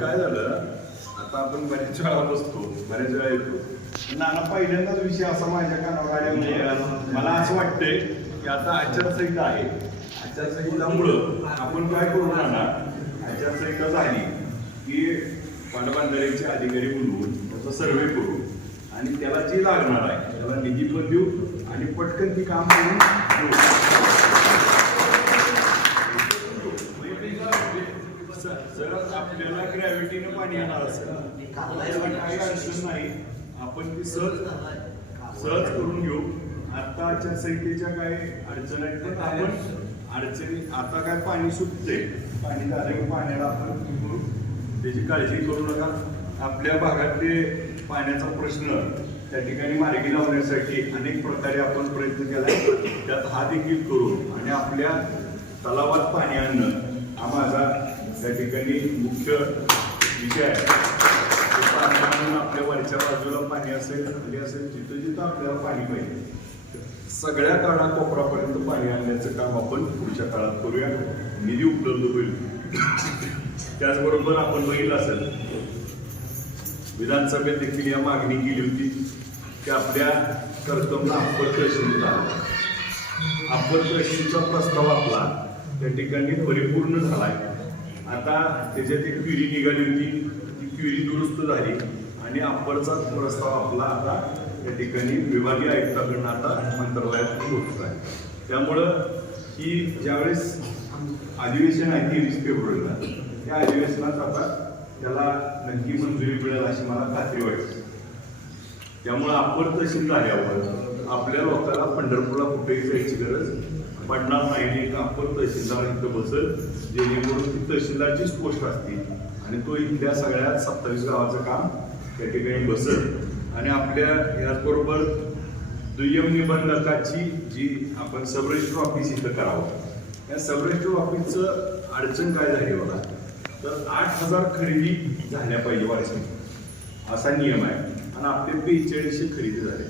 काय झालं. आता आपण बऱ्याच वेळा बसतो, बऱ्याच वेळा येतो. नाना पहिल्यांदाच विषय असा माझ्या कानावर आल्यामुळे मला असं वाटतंय की आता आचारसंहिता आहे. आचारसंहितामुळं आपण काय करू ना, आचारसंहिता झाली की पाटबंधाऱ्याचे अधिकारी बोलवून त्याचा सर्वे करू आणि त्याला जे लागणार आहे त्याला निधी पण देऊ आणि पटकन ती काम करून जर आपल्याला ग्रॅव्हिटीनं पाणी येणार असेल काही अडचण नाही, आपण ती सहज करून घेऊ. आता आचारसंहितेच्या काही अडचण आहेत पण आपण अडचणी आता काय पाणी सुटते, पाणी झालं की पाण्याला आपण त्याची काळजी करू नका. आपल्या भागातले पाण्याचा प्रश्न त्या ठिकाणी मार्गी लावण्यासाठी अनेक प्रकारे आपण प्रयत्न केला, त्यात हा देखील करू आणि आपल्या तलावात पाणी आणणं हा माझा त्या ठिकाणी मुख्य विषय आहे. पाणी आणून आपल्या वरच्या बाजूला पाणी असेल, खाली असेल, जिथं जिथं आपल्याला पाणी पाहिजे सगळ्या कानाकोपरापर्यंत पाणी आणण्याचं काम आपण पुढच्या काळात करूया. निधी उपलब्ध होईल. त्याचबरोबर आपण बघितलं असेल विधानसभेत देखील या मागणी केली होती की आपल्या कर्तव्याला अप्पर तहसीलचा प्रस्ताव आपला त्या ठिकाणी परिपूर्ण झालाय. आता त्याच्यात एक क्युरी निघाली होती, ती क्युरी दुरुस्त झाली आणि अप्परचा प्रस्ताव आपला आता त्या ठिकाणी विभागीय आयुक्ताकडनं आता मंत्रालयात पोहोचला आहे. त्यामुळं ही ज्यावेळेस अधिवेशन आहे 23 फेब्रुवारीला, त्या अधिवेशनात आता त्याला नक्की मंजुरी मिळेल अशी मला खात्री वाटते. त्यामुळं अप्पर तहसील झाल्यावर आपल्या लोकांना पंढरपूरला कुठेही जायची गरज पडणार नाही. एक अप्पर तहसीलदार इथं बसेल, जेणेकरून ती तहसीलदारचीच पोस्ट असते आणि तो इथल्या सगळ्या 27 गावाचं काम त्या ठिकाणी बसेल. आणि आपल्या याचबरोबर दुय्यम निबंधकाची जी आपण सब रजिस्टर ऑफिस इथं करावं, या सब रजिस्टर ऑफिसचं अडचण काय झाली बघा, तर 8,000 खरेदी झाल्या पाहिजे वार्षिक असा नियम आहे आणि आपले 4500 खरेदी झाले.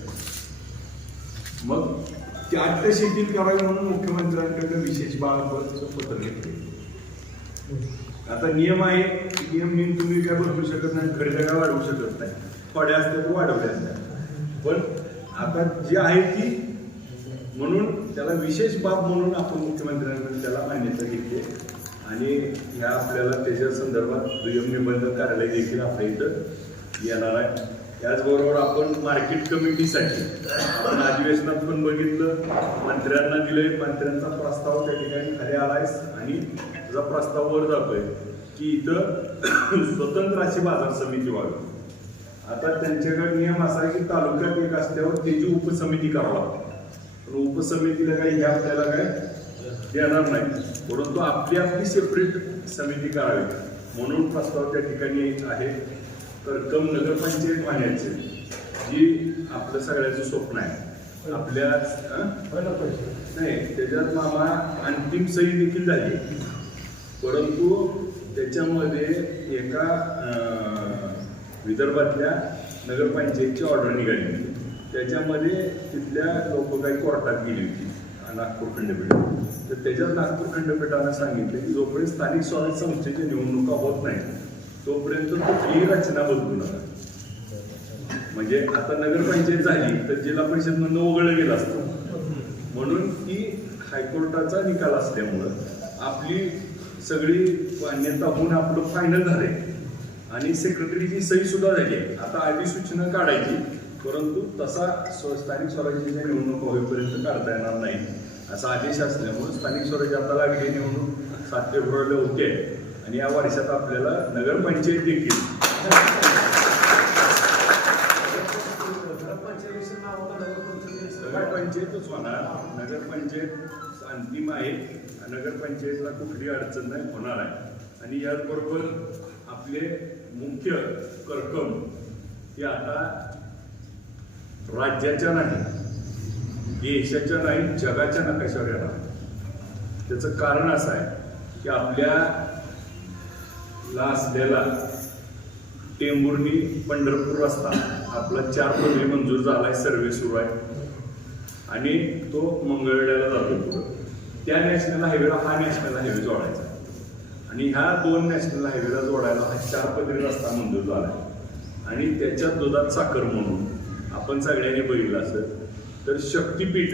मग ते 8 शेती करावी म्हणून मुख्यमंत्र्यांकडे विशेष बाळाचं पत्र घेतले. आता नियम आहे, नियम तुम्ही काय बदलू शकत नाही, खरेदी काय वाढवू शकत नाही. थोड्या असत्या तर वाढवल्या असत्या, पण आता जी आहे ती म्हणून त्याला विशेष बाब म्हणून आपण मुख्यमंत्र्यांकडे त्याला मान्यता घेतली आणि ह्या आपल्याला त्याच्या संदर्भात दुय्यम निबंधक कार्यालय देखील आपल्या इथं येणार आहे. त्याचबरोबर आपण मार्केट कमिटीसाठी आपण अधिवेशनात पण बघितलं, मंत्र्यांना दिलंय, मंत्र्यांचा प्रस्ताव त्या ठिकाणी खाली आलाय आणि त्याचा प्रस्ताव वर जातोय की इथं स्वतंत्र अशी बाजार समिती व्हावी. आता त्यांच्याकडे नियम असा आहे की तालुक्यात एक असल्यावर त्याची उपसमिती करावा, पण उपसमितीला काही हे आपल्याला काय देणार नाही, परंतु आपली सेपरेट समिती करावी म्हणून प्रस्ताव त्या ठिकाणी आहे. कर्कम नगरपंचायत मान्याचे जी आपलं सगळ्याचं स्वप्न आहे आपल्या नाही, त्याच्यात मामा अंतिम सही देखील झाली, परंतु त्याच्यामध्ये एका विदर्भातल्या नगरपंचायतची ऑर्डर निघाली होती. त्याच्यामध्ये तिथल्या लोक काही कोर्टात गेली होती नागपूर खंडपीठात. तर त्याच्यात नागपूर खंडपीठानं सांगितलं की जोपर्यंत स्थानिक स्वराज्य संस्थेच्या निवडणुका होत नाही तोपर्यंत कुठलीही रचना बदलू नका. म्हणजे आता नगरपंचायत झाली तर जिल्हा परिषद म्हणून वगळलं गेलं असतं, म्हणून ती हायकोर्टाचा निकाल असल्यामुळं आपली सगळी मान्यता होऊन आपलं फायनल झालंय आणि सेक्रेटरीची सही सुद्धा झाली आहे. आता अधिसूचना काढायची, परंतु तसा स्थानिक स्वराज्याच्या निवडणूक होईपर्यंत काढता येणार नाही असा आदेश असल्यामुळे स्थानिक स्वराज्य आता लागली निवडणूक 7 फेब्रुवारीला होते आणि या वर्षात आपल्याला नगरपंचायत देखील नगरपंचायतच होणार. नगरपंचायत अंतिम आहे, नगरपंचायतला कुठली अडचण नाही होणार आहे. आणि याचबरोबर आपले मुख्य कर्कम हे आता राज्याच्या नाही, देशाच्या नाही, जगाच्या नकाशावर येणार. त्याचं कारण असं आहे की आपल्याला असलेला टेंभुर्णी पंढरपूर रस्ता आपला 4 पदरी मंजूर झालाय, सर्वे सुरू आहे आणि तो मंगळवेढ्याला जातो पुढं. त्या नॅशनल हायवेला हा नॅशनल हायवे जोडायचा आणि ह्या 2 नॅशनल हायवेला जोडायला हा 4 पदरी रस्ता मंजूर झालाय. आणि त्याच्यात दुधात साखर म्हणून आपण सगळ्यांनी बघितलं असेल तर शक्तीपीठ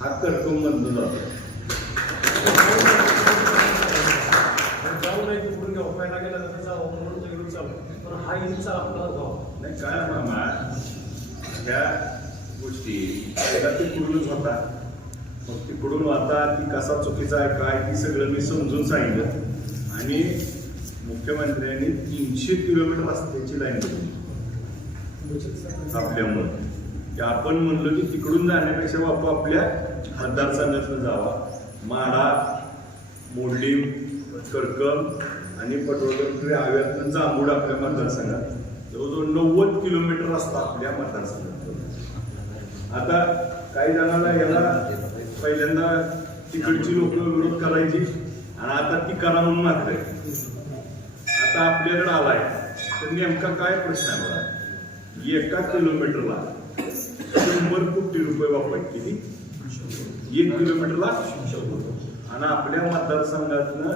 हा कर्कम मधून जातो. नाही काय मामा, ह्या गोष्टी पहिला तिकडूनच होता, मग तिकडून आता ती कसा चुकीचा आहे काय ती सगळं मी समजून सांगितलं आणि मुख्यमंत्र्यांनी 300 किलोमीटर रस्त्याची लाईन बनवली आपल्यामुळे. आपण म्हणलो की तिकडून जाण्यापेक्षा बापू आपल्या मतदारसंघातून जावा, माडा, मोडलीम, करकम आणि पटवर्धन आव्यातनं जांभूड आपल्या मतदारसंघात जवळजवळ 90 किलोमीटर रस्ता आपल्या मतदारसंघात. आता काही जणांना याला पहिल्यांदा तिकडची लोक विरोध करायची आणि आता ती करा म्हणून मागताय. आता आपल्याकडे आलाय तर नेमका काय प्रश्न आहे बघा. 1 किलोमीटरला 100 कोटी रुपये वापर केली. 1 किलोमीटरला आणि आपल्या मतदारसंघातनं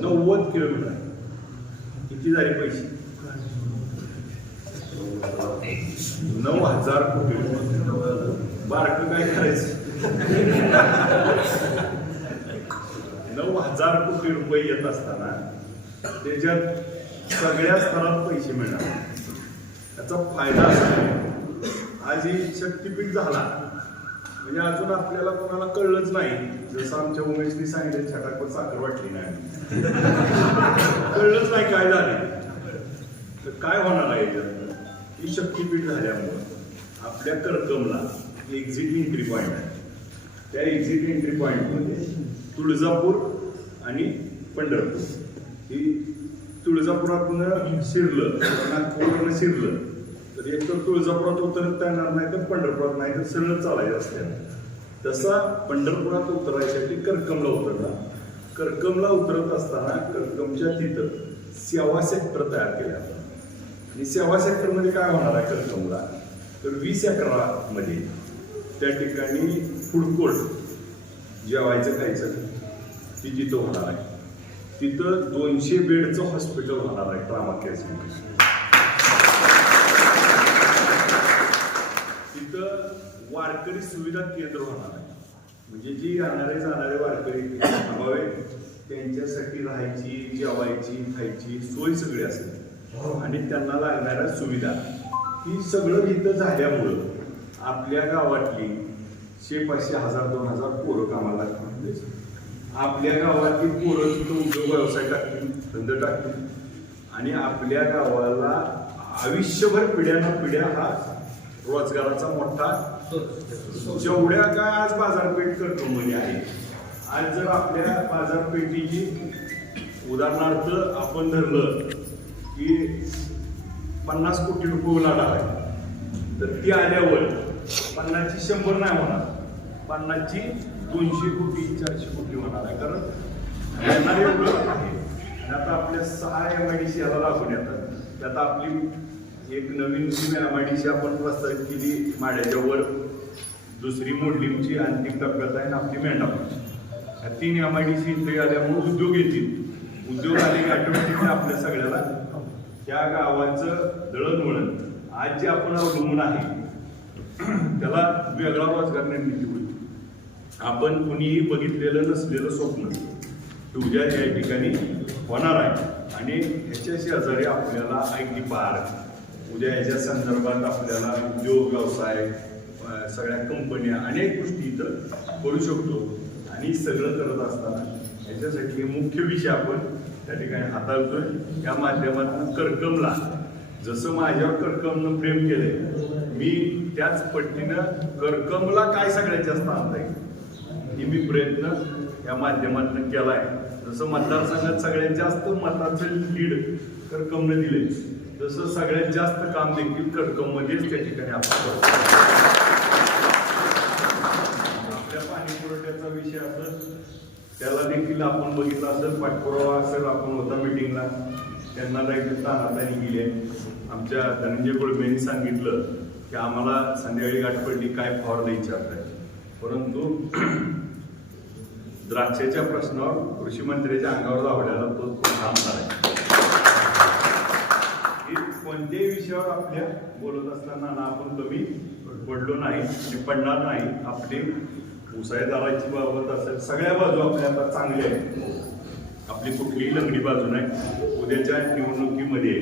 90 किलोमीटर आहे. किती झाले पैसे? 9,000 कोटी रुपये. बारकं काय करायचं? 9,000 कोटी रुपये येत असताना त्याच्यात सगळ्या स्तरात पैसे मिळणार. त्याचा फायदा असा आहे, आज ही शक्तीपीठ झाला म्हणजे अजून आपल्याला कोणाला कळलंच नाही. जसं आमच्या उमेशनी सांगितलं छटाकवर साखर वाटली नाही, कळलंच नाही काय झाले. तर काय होणार आहे याच्यात? ही शक्तीपीठ झाल्यामुळं आपल्या करकमला एक्झिट एंट्री पॉईंट आहे. त्या एक्झिट एंट्री पॉईंटमध्ये तुळजापूर आणि पंढरपूर. ही तुळजापुरातून शिरलं, नागपूरनं शिरलं तर एक तर तुळजापुरात उतरता येणार नाही तर पंढरपुरात नाही तर सरळ चालायचं असतं. तसा पंढरपुरात उतरायसाठी करकमला उतरला. करकमला उतरत असताना करकमच्या तिथं सेवा सेक्टर तयार केला. आणि सेवा सेक्टरमध्ये काय होणार आहे करकमला तर 20 एकरामध्ये त्या ठिकाणी फूड कोर्ट जेवायचं खायचं ती तिथं होणार आहे. तिथं 200 बेडचं हॉस्पिटल होणार आहे ट्रामा केअर सेंटर. तिथं वारकरी सुविधा केंद्र होणार आहे. म्हणजे जी येणारे जाणारे वारकरी थांबावे त्यांच्यासाठी राहायची, जेवायची, खायची सोय सगळी असेल आणि त्यांना लागणाऱ्या सुविधा ही सगळं इथं झाल्यामुळं आपल्या गावातली 100, 500, 1000, 2000 पोरं कामाला लागतील. आपल्या गावातली पोरं तिथं उद्योग व्यवसाय टाकतील, धंदा टाकतील आणि आपल्या गावाला आयुष्यभर पिढ्या हा रोजगाराचा मोठा जेवढ्या काय आज बाजारपेठ करकममध्ये आहे. आज जर आपल्या बाजारपेठीची उदाहरणार्थ आपण धरलं की 50 कोटी रुपये उलाढाल आहे तर ती आल्यावर 50ची 100 नाही होणार, 50ची 200 कोटी 400 कोटी होणार आहे. कारण येणार एवढं आहे. आणि आता आपल्या 6 MIDC याला लागून येतात. त्यात आपली एक नवीन MIDC आपण प्रस्तावित केली माड्याच्या वर, दुसरी मोडलीमची अंतिम टप्प्यात आहे आणि आपली मेंढापूरची. ह्या 3 MIDC इथे आल्यामुळे उद्योग येतील. उद्योग आले की ऑटोमॅटिकली आपल्या सगळ्याला त्या गावाचं दळणवळण आज जे आपण अवलंबून आहे त्याला वेगळा रोजगार निर्मिती होईल. आपण कुणीही बघितलेलं नसलेलं स्वप्न उद्या या ठिकाणी होणार आहे. आणि ह्याच्या शेजारी आपल्याला IT पार्क, उद्या याच्या संदर्भात आपल्याला उद्योग व्यवसाय, सगळ्या कंपन्या, अनेक गोष्टी इथं करू शकतो. आणि सगळं करत असताना याच्यासाठी मुख्य विषय आपण त्या ठिकाणी हाताळतोय. या माध्यमातून करकमला जसं माझ्यावर करकमनं प्रेम केलंय मी त्याच पट्टीनं करकमला काय सगळ्यात जास्त आणता येईल ही मी प्रयत्न या माध्यमातून केलाय. जसं मतदारसंघात सगळ्यात जास्त मताचं लीड करकमनं दिले तसं सगळ्यात जास्त काम देखील करकममध्येच त्या ठिकाणी आपण आपल्या पाणी पुरवठ्याचा विषय असेल त्याला देखील आपण बघितलं असेल, पाठपुरावा असेल. आपण होता मिटिंगला, त्यांना देखील तानातानी गेले. आमच्या धनंजय गुळमेंनी सांगितलं की आम्हाला संध्याकाळी गाठ पडली काय फवारणी विचारताय. परंतु द्राक्षाच्या प्रश्नावर कृषी मंत्र्याच्या अंगावर लावल्याला तो थांबणार आहे. कोणत्याही विषयावर आपल्या बोलत असताना ना आपण कमी पडलो नाही आणि पडणार नाही. आपली उसायदाराची बाबत असेल सगळ्या बाजू आपल्या आता चांगल्या आहेत. आपली कुठलीही लंगडी बाजू नाही. उद्याच्या निवडणुकीमध्ये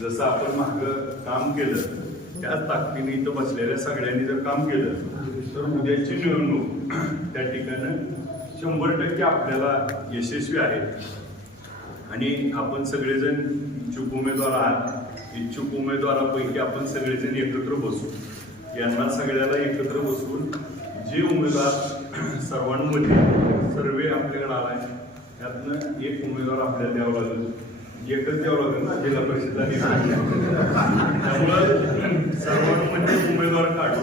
जसं आपण मागं काम केलं त्याच ताकदीने इथं बसलेल्या सगळ्यांनी जर काम केलं तर उद्याची निवडणूक त्या ठिकाणी 100% आपल्याला यशस्वी आहे. आणि आपण सगळेजण इच्छुक उमेदवार आहात. इच्छुक उमेदवारापैकी आपण सगळेजण एकत्र बसू यांना सगळ्याला एकत्र बसवून जे उमेदवार सर्वांमध्ये सर्वे आपल्याकडे आलाय त्यातनं एक उमेदवार आपल्याला द्यावा लागेल, एकच द्यावं लागेल ना जिल्हा परिषद त्यामुळं सर्वांमध्ये उमेदवार काढू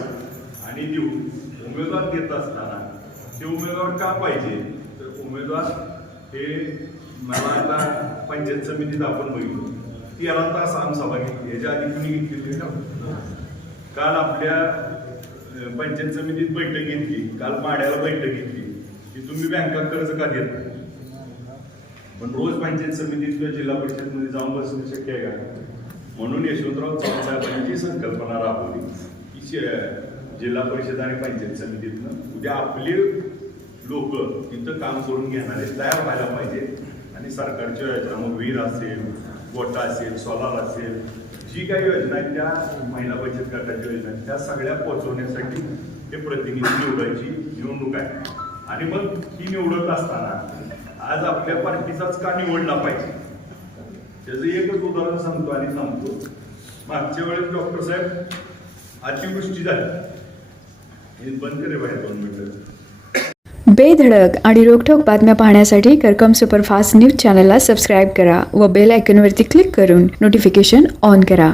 आणि देऊ. उमेदवार देत असताना ते उमेदवार का पाहिजे तर उमेदवार हे मला आता पंचायत समितीत आपण बघितलं 13 तास आमसभा घेतली, याच्या आधी कुणी घेतली का? काल आपल्या पंचायत समितीत बैठक घेतली, काल माड्याला बैठक घेतली की तुम्ही बँकात कर्ज का देत नाही, पण रोज पंचायत समितीत किंवा जिल्हा परिषदमध्ये जाऊन बसणं शक्य आहे का? म्हणून यशवंतराव चव्हाण साहेबांची संकल्पना राबवली की जिल्हा परिषद आणि पंचायत समितीतनं उद्या आपले लोक तिथं काम करून घेणारे तयार व्हायला पाहिजे आणि सरकारच्या योजना मग वीर असेल, गोटा असेल, सोलार असेल, जी काही योजना आहेत त्या महिला बचत गटाच्या योजना आहेत त्या सगळ्या पोहोचवण्यासाठी हे प्रतिनिधी निवडायची निवडणूक आहे. आणि मग ही निवडत असताना आज आपल्या पार्टीचाच का निवडला पाहिजे त्याचं एकच उदाहरण सांगतो आणि थांबतो. मागच्या वेळेस डॉक्टर साहेब अतिवृष्टी झाली, हे बंद करे बाहेर 2 मिनिटं. बेधडक आणि रोखठोक बातम्या पाहण्यासाठी करकम सुपरफास्ट न्यूज चॅनलला सबस्क्राईब करा व बेल आयकॉनवरती क्लिक करून नोटिफिकेशन ऑन करा.